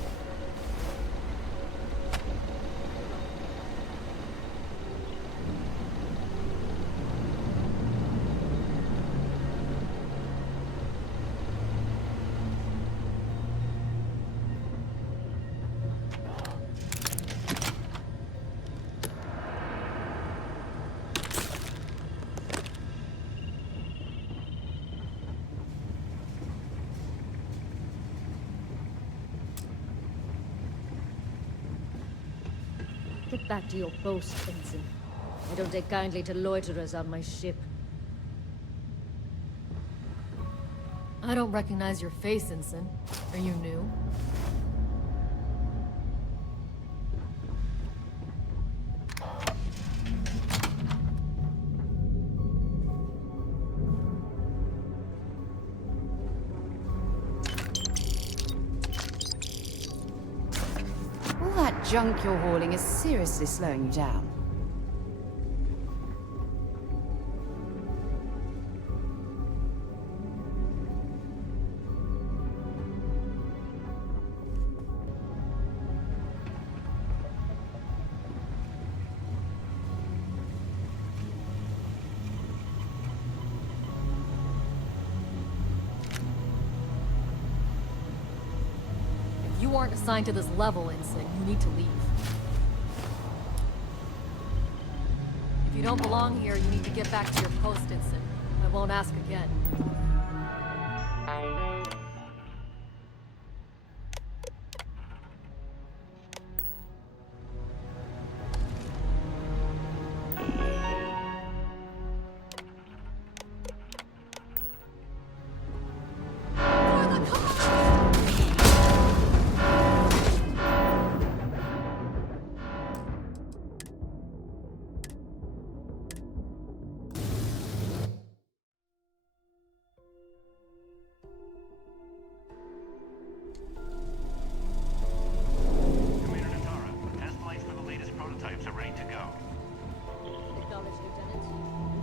Get back to your post, Ensign. I don't take kindly to loiterers on my ship. I don't recognize your face, Ensign. Are you new? All that junk you're hauling is seriously slowing you down. You aren't assigned to this level, Ensign. You need to leave. If you don't belong here, you need to get back to your post, Ensign. I won't ask again.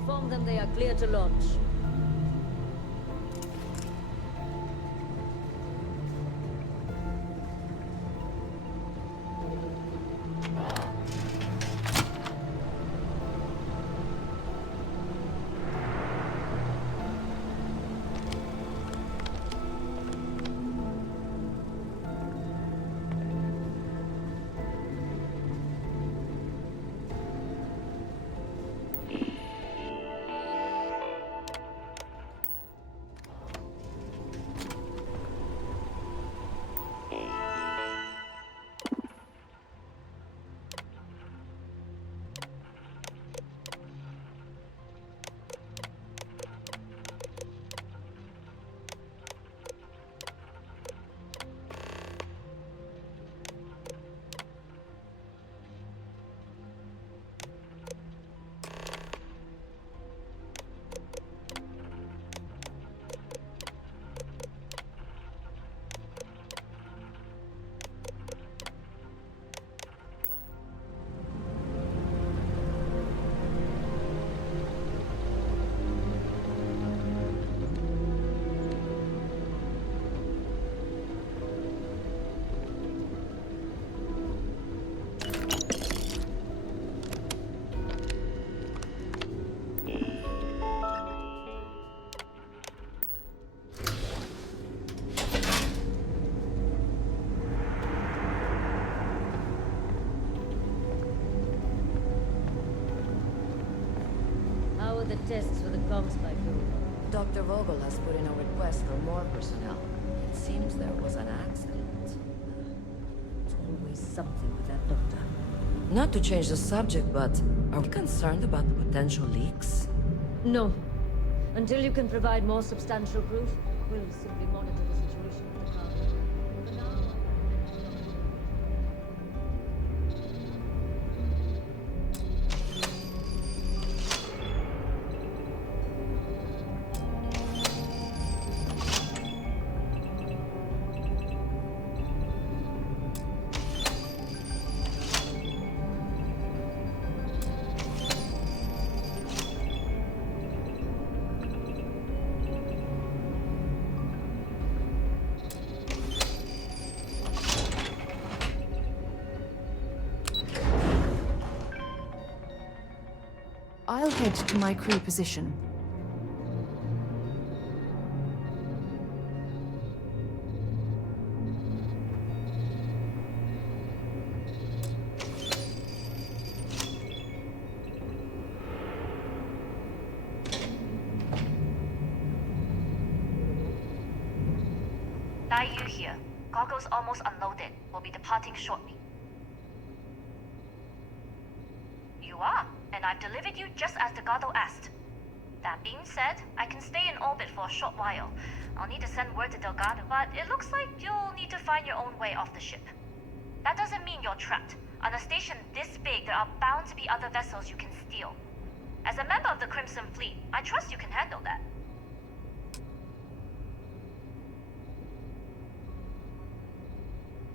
Inform them they are clear to launch. How are the tests for the comms spike going? Dr. Vogel has put in a request for more personnel. It seems there was an accident. There's always something with that doctor. Not to change the subject, but are we concerned about the potential leaks? No. Until you can provide more substantial proof, we'll simply monitor the situation with the car. For now, I'll head to my crew position. Dai here. Goggles almost unloaded. We'll be departing shortly. You are, and I've delivered you just as Delgado asked. That being said, I can stay in orbit for a short while. I'll need to send word to Delgado, but it looks like you'll need to find your own way off the ship. That doesn't mean you're trapped. On a station this big, there are bound to be other vessels you can steal. As a member of the Crimson Fleet, I trust you can handle that.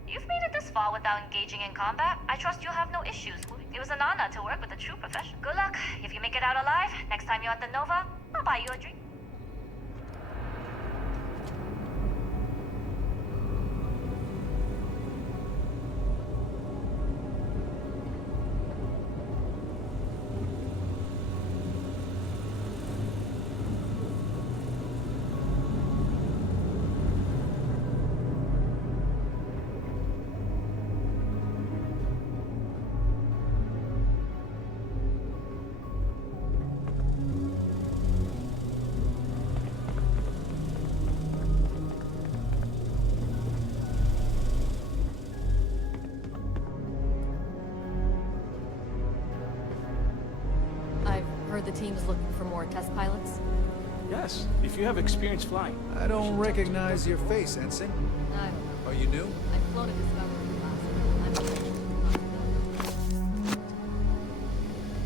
You've made it this far without engaging in combat. I trust you'll have no issues moving. It was an honor to work with a true professional. Good luck. If you make it out alive, next time you're at the Nova, I'll buy you a drink. The team's looking for more test pilots? Yes, if you have experience flying. I don't recognize your face, Ensign. Are you new? I've flown a Discovery last.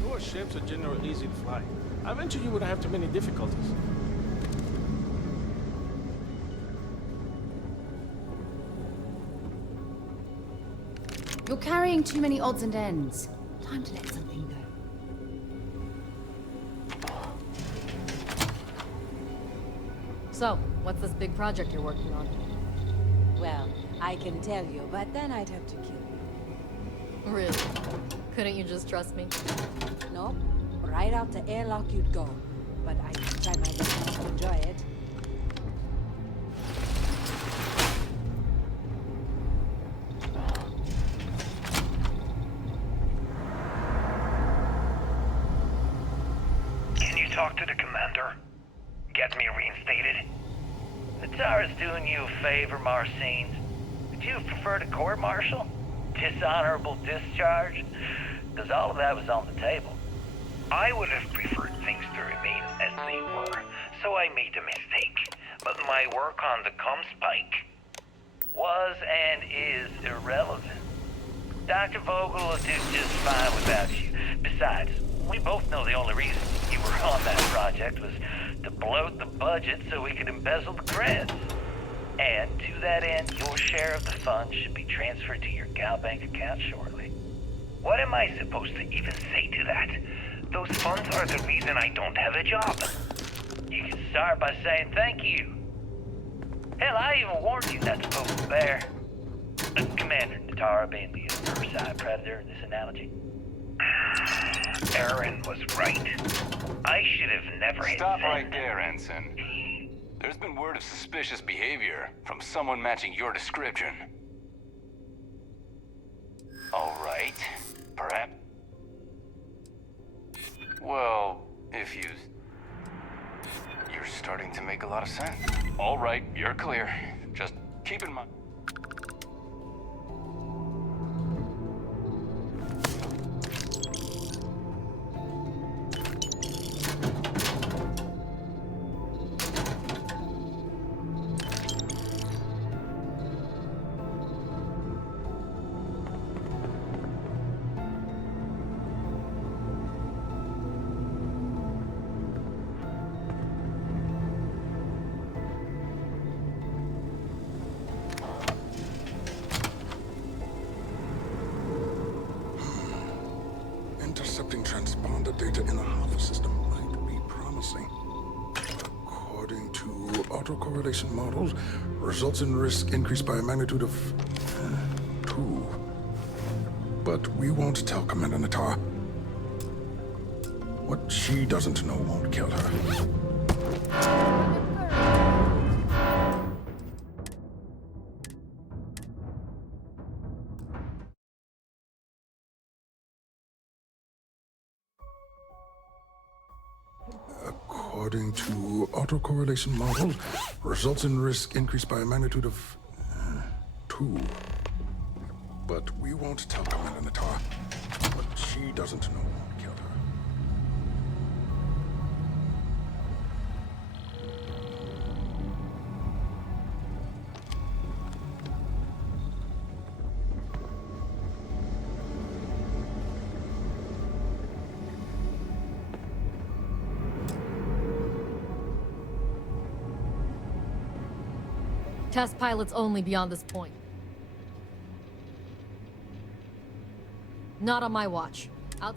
Your ships are generally easy to fly. I venture you wouldn't have too many difficulties. You're carrying too many odds and ends. Time to let something go. So, what's this big project you're working on? Well, I can tell you, but then I'd have to kill you. Really? Couldn't you just trust me? No, right out the airlock you'd go. But I can try my best not to enjoy it. Can you talk to the commander? Get me reinstated? Natara's doing you a favor, Marcine. Would you prefer to court-martial? Dishonorable discharge? Because all of that was on the table. I would have preferred things to remain as they were, so I made a mistake. But my work on the Comspike was and is irrelevant. Dr. Vogel will do just fine without you. Besides, we both know the only reason you were on that project was to bloat the budget so we could embezzle the creds. And to that end, your share of the funds should be transferred to your GalBank account shortly. What am I supposed to even say to that? Those funds are the reason I don't have a job. You can start by saying thank you. Hell, I even warned you not to poke the bear. Commander Natara being the Riverside Predator in this analogy. Aaron was right. I should have never hit Stop send. right there, Ensign. There's been word of suspicious behavior from someone matching your description. All right. Perhaps... Well, if you... You're starting to make a lot of sense. All right, you're clear. Just keep in mind... Intercepting transponder data in the Alpha system might be promising. According to autocorrelation models, results in risk increased by a magnitude of 2. But we won't tell Commander Natara. What she doesn't know won't kill her. According to autocorrelation models, results in risk increased by a magnitude of 2. But we won't tell Commander Natar. What she doesn't know won't kill her. Test pilots only beyond this point. Not on my watch. Out.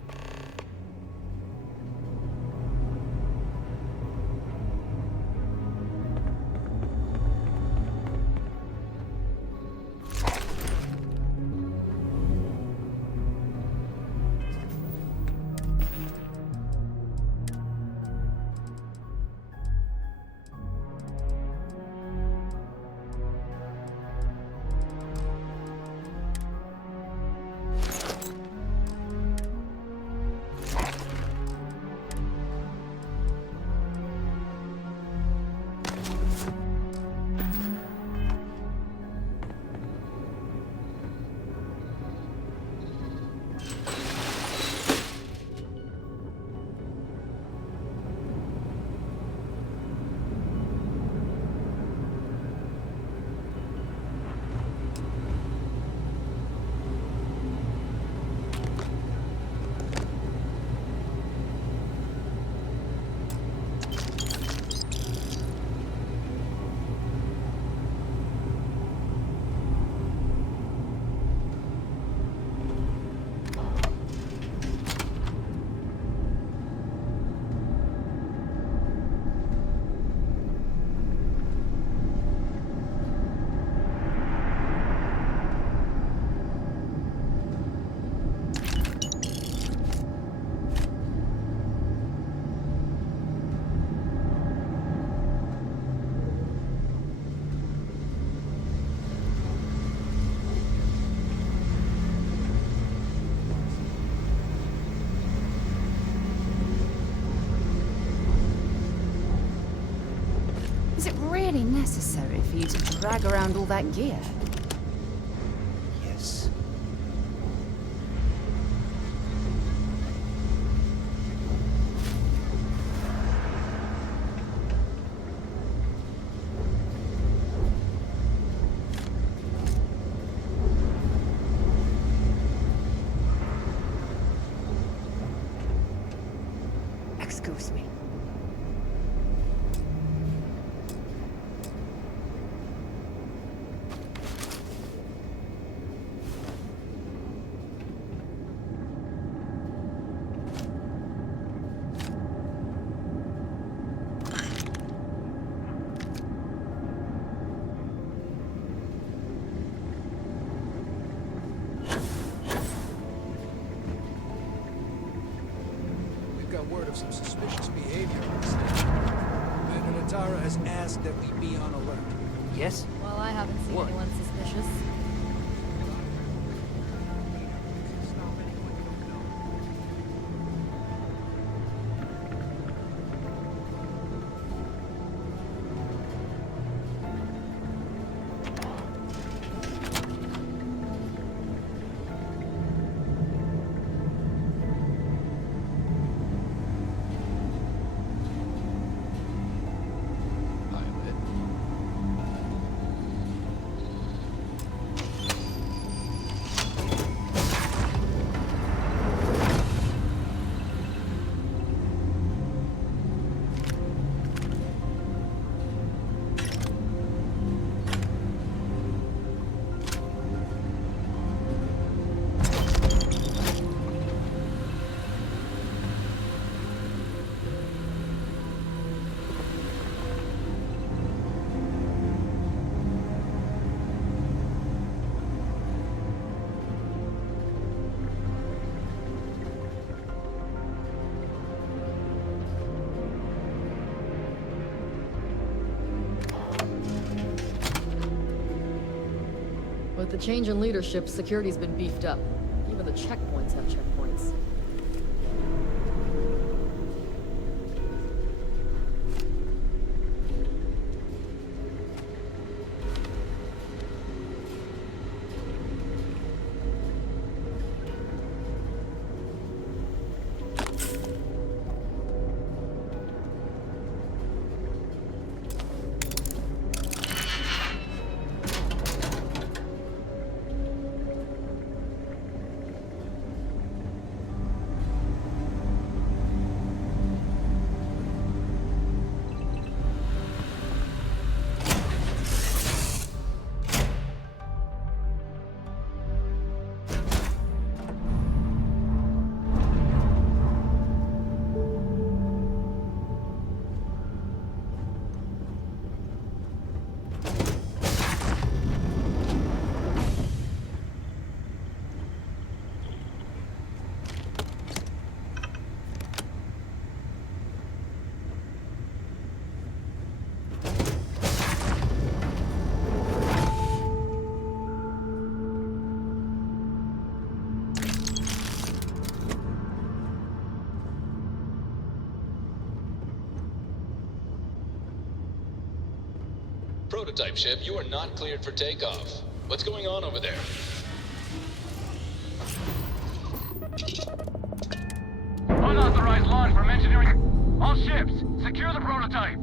Is it really necessary for you to drag around all that gear? Yes. Excuse me. We've got word of some suspicious behavior on the station. Commander Natara has asked that we be on alert. Yes? Well, I haven't seen anyone suspicious. the change in leadership, security's been beefed up. Even the checkpoints have checkpoints. Prototype ship, you are not cleared for takeoff. What's going on over there? Unauthorized launch from engineering. All ships, secure the prototype.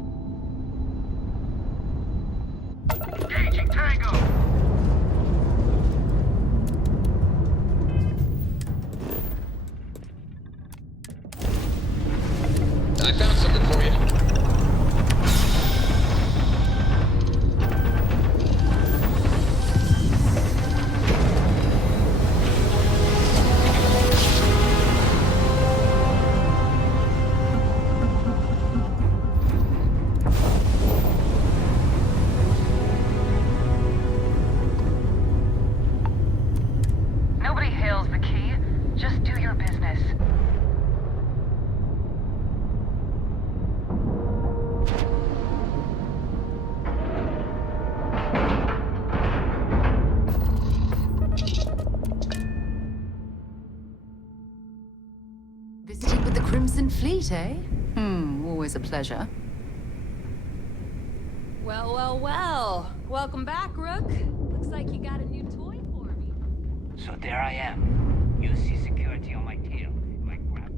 Engaging Tango. I found something for you. Nobody hails the key. Just do your business. Visiting with the Crimson Fleet, eh? Always a pleasure. Well, well, well. Welcome back, Rook. Looks like you got a new toy for me. So there I am. You see security on my tail. My grab.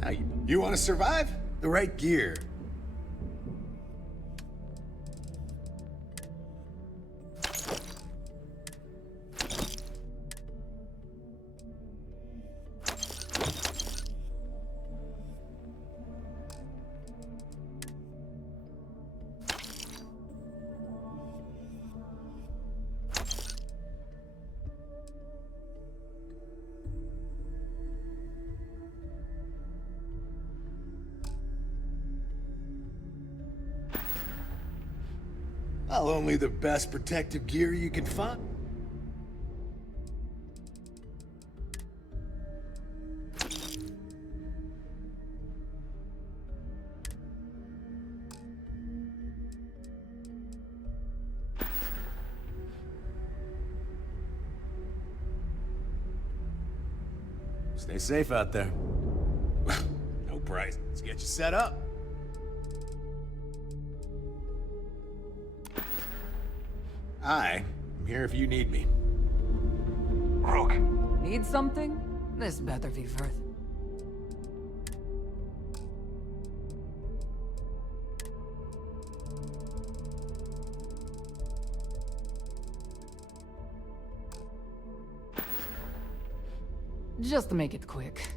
Now, you want to survive? The right gear. Well, only the best protective gear you can find. Stay safe out there. No price. Let's get you set up. I'm here if you need me. Rook. Need something? This better be worth it. Just to make it quick.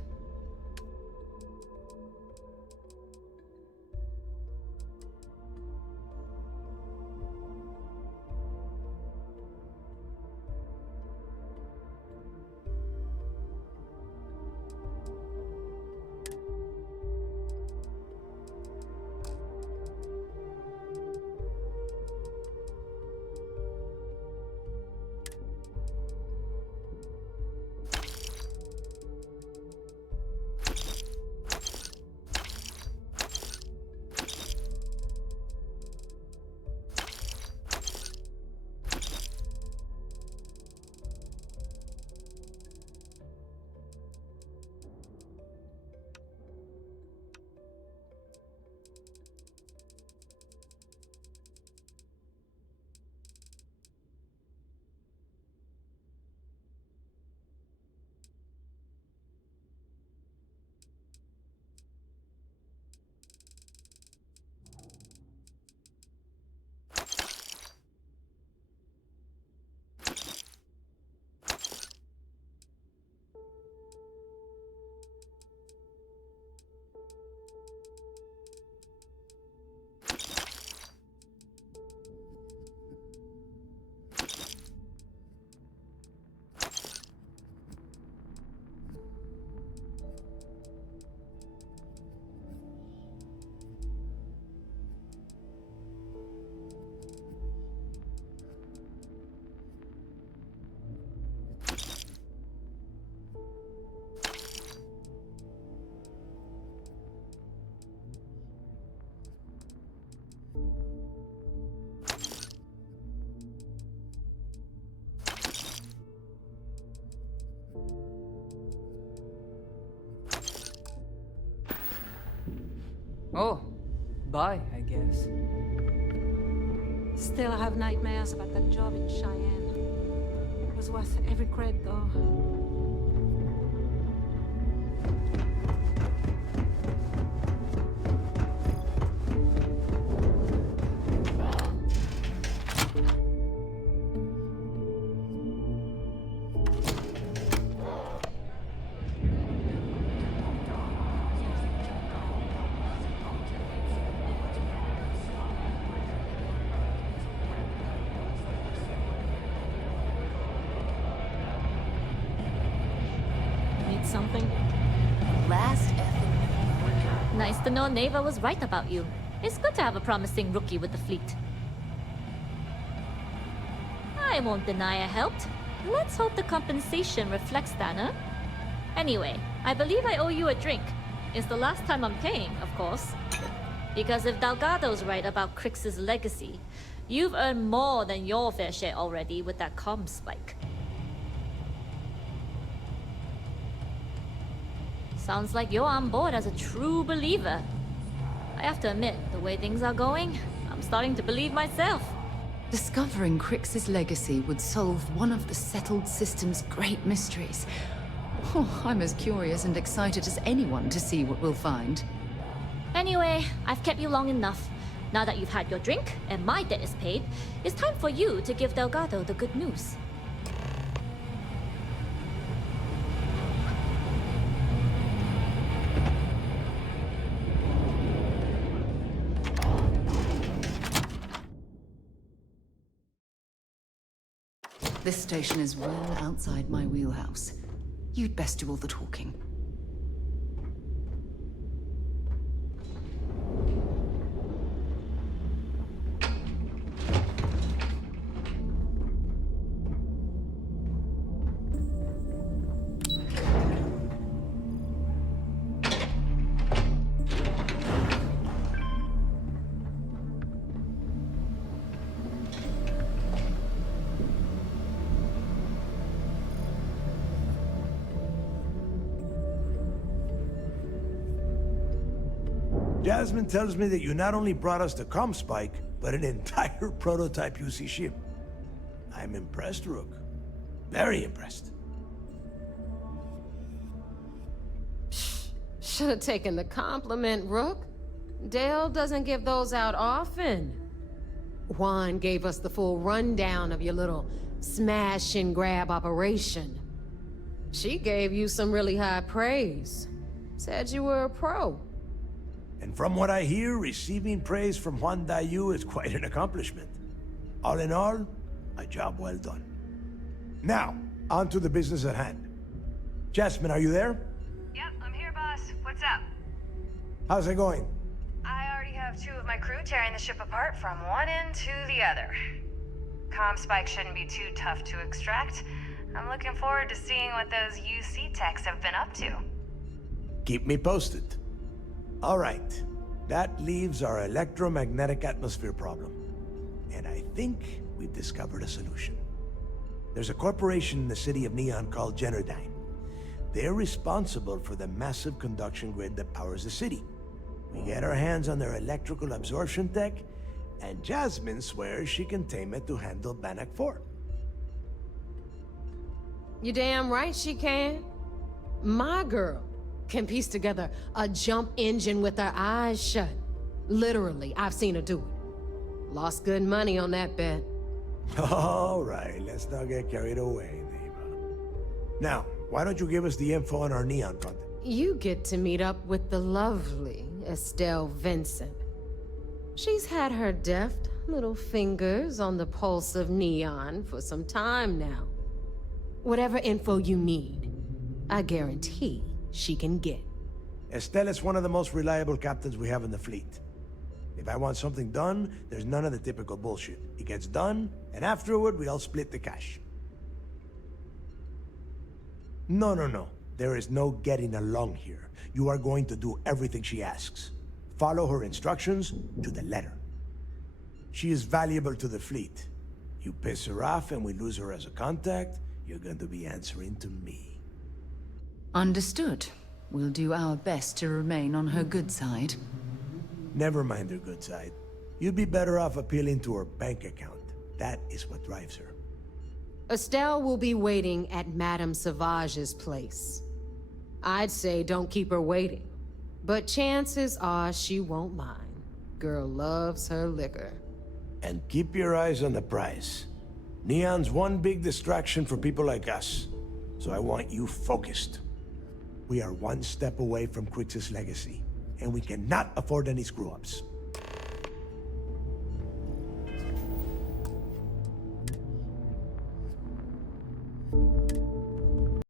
Oh, bye, I guess. Still have nightmares about that job in Cheyenne. It was worth every credit, though. Need something? Last effing. Nice to know Neva was right about you. It's good to have a promising rookie with the fleet. I won't deny I helped. Let's hope the compensation reflects that, huh? Anyway, I believe I owe you a drink. It's the last time I'm paying, of course. Because if Delgado's right about Crix's legacy, you've earned more than your fair share already with that comm spike. Sounds like you're on board as a true believer. I have to admit, the way things are going, I'm starting to believe myself. Discovering Crix's legacy would solve one of the settled system's great mysteries. Oh, I'm as curious and excited as anyone to see what we'll find. Anyway, I've kept you long enough. Now that you've had your drink and my debt is paid, it's time for you to give Delgado the good news. This station is well outside my wheelhouse. You'd best do all the talking. Jasmine tells me that you not only brought us the comm spike, but an entire prototype UC ship. I'm impressed, Rook. Very impressed. Should have taken the compliment, Rook. Dale doesn't give those out often. Juan gave us the full rundown of your little smash and grab operation. She gave you some really high praise. Said you were a pro. And from what I hear, receiving praise from Juan Dayu is quite an accomplishment. All in all, a job well done. Now, on to the business at hand. Jasmine, are you there? Yep, I'm here, boss. What's up? How's it going? I already have two of my crew tearing the ship apart from one end to the other. Comm spike shouldn't be too tough to extract. I'm looking forward to seeing what those UC techs have been up to. Keep me posted. All right, that leaves our electromagnetic atmosphere problem. And I think we've discovered a solution. There's a corporation in the city of Neon called Generdyne. They're responsible for the massive conduction grid that powers the city. We get our hands on their electrical absorption tech, and Jasmine swears she can tame it to handle Bannock 4. You damn right she can. My girl can piece together a jump engine with her eyes shut. Literally, I've seen her do it. Lost good money on that bet. All right, let's not get carried away, Neva. Now, why don't you give us the info on our Neon contact? You get to meet up with the lovely Estelle Vincent. She's had her deft little fingers on the pulse of Neon for some time now. Whatever info you need, I guarantee she can get. Estelle is one of the most reliable captains we have in the fleet. If I want something done, there's none of the typical bullshit. It gets done, and afterward, we all split the cash. No. There is no getting along here. You are going to do everything she asks. Follow her instructions to the letter. She is valuable to the fleet. You piss her off and we lose her as a contact, you're going to be answering to me. Understood. We'll do our best to remain on her good side. Never mind her good side. You'd be better off appealing to her bank account. That is what drives her. Estelle will be waiting at Madame Sauvage's place. I'd say don't keep her waiting. But chances are she won't mind. Girl loves her liquor. And keep your eyes on the prize. Neon's one big distraction for people like us. So I want you focused. We are one step away from Crix's legacy, and we cannot afford any screw-ups.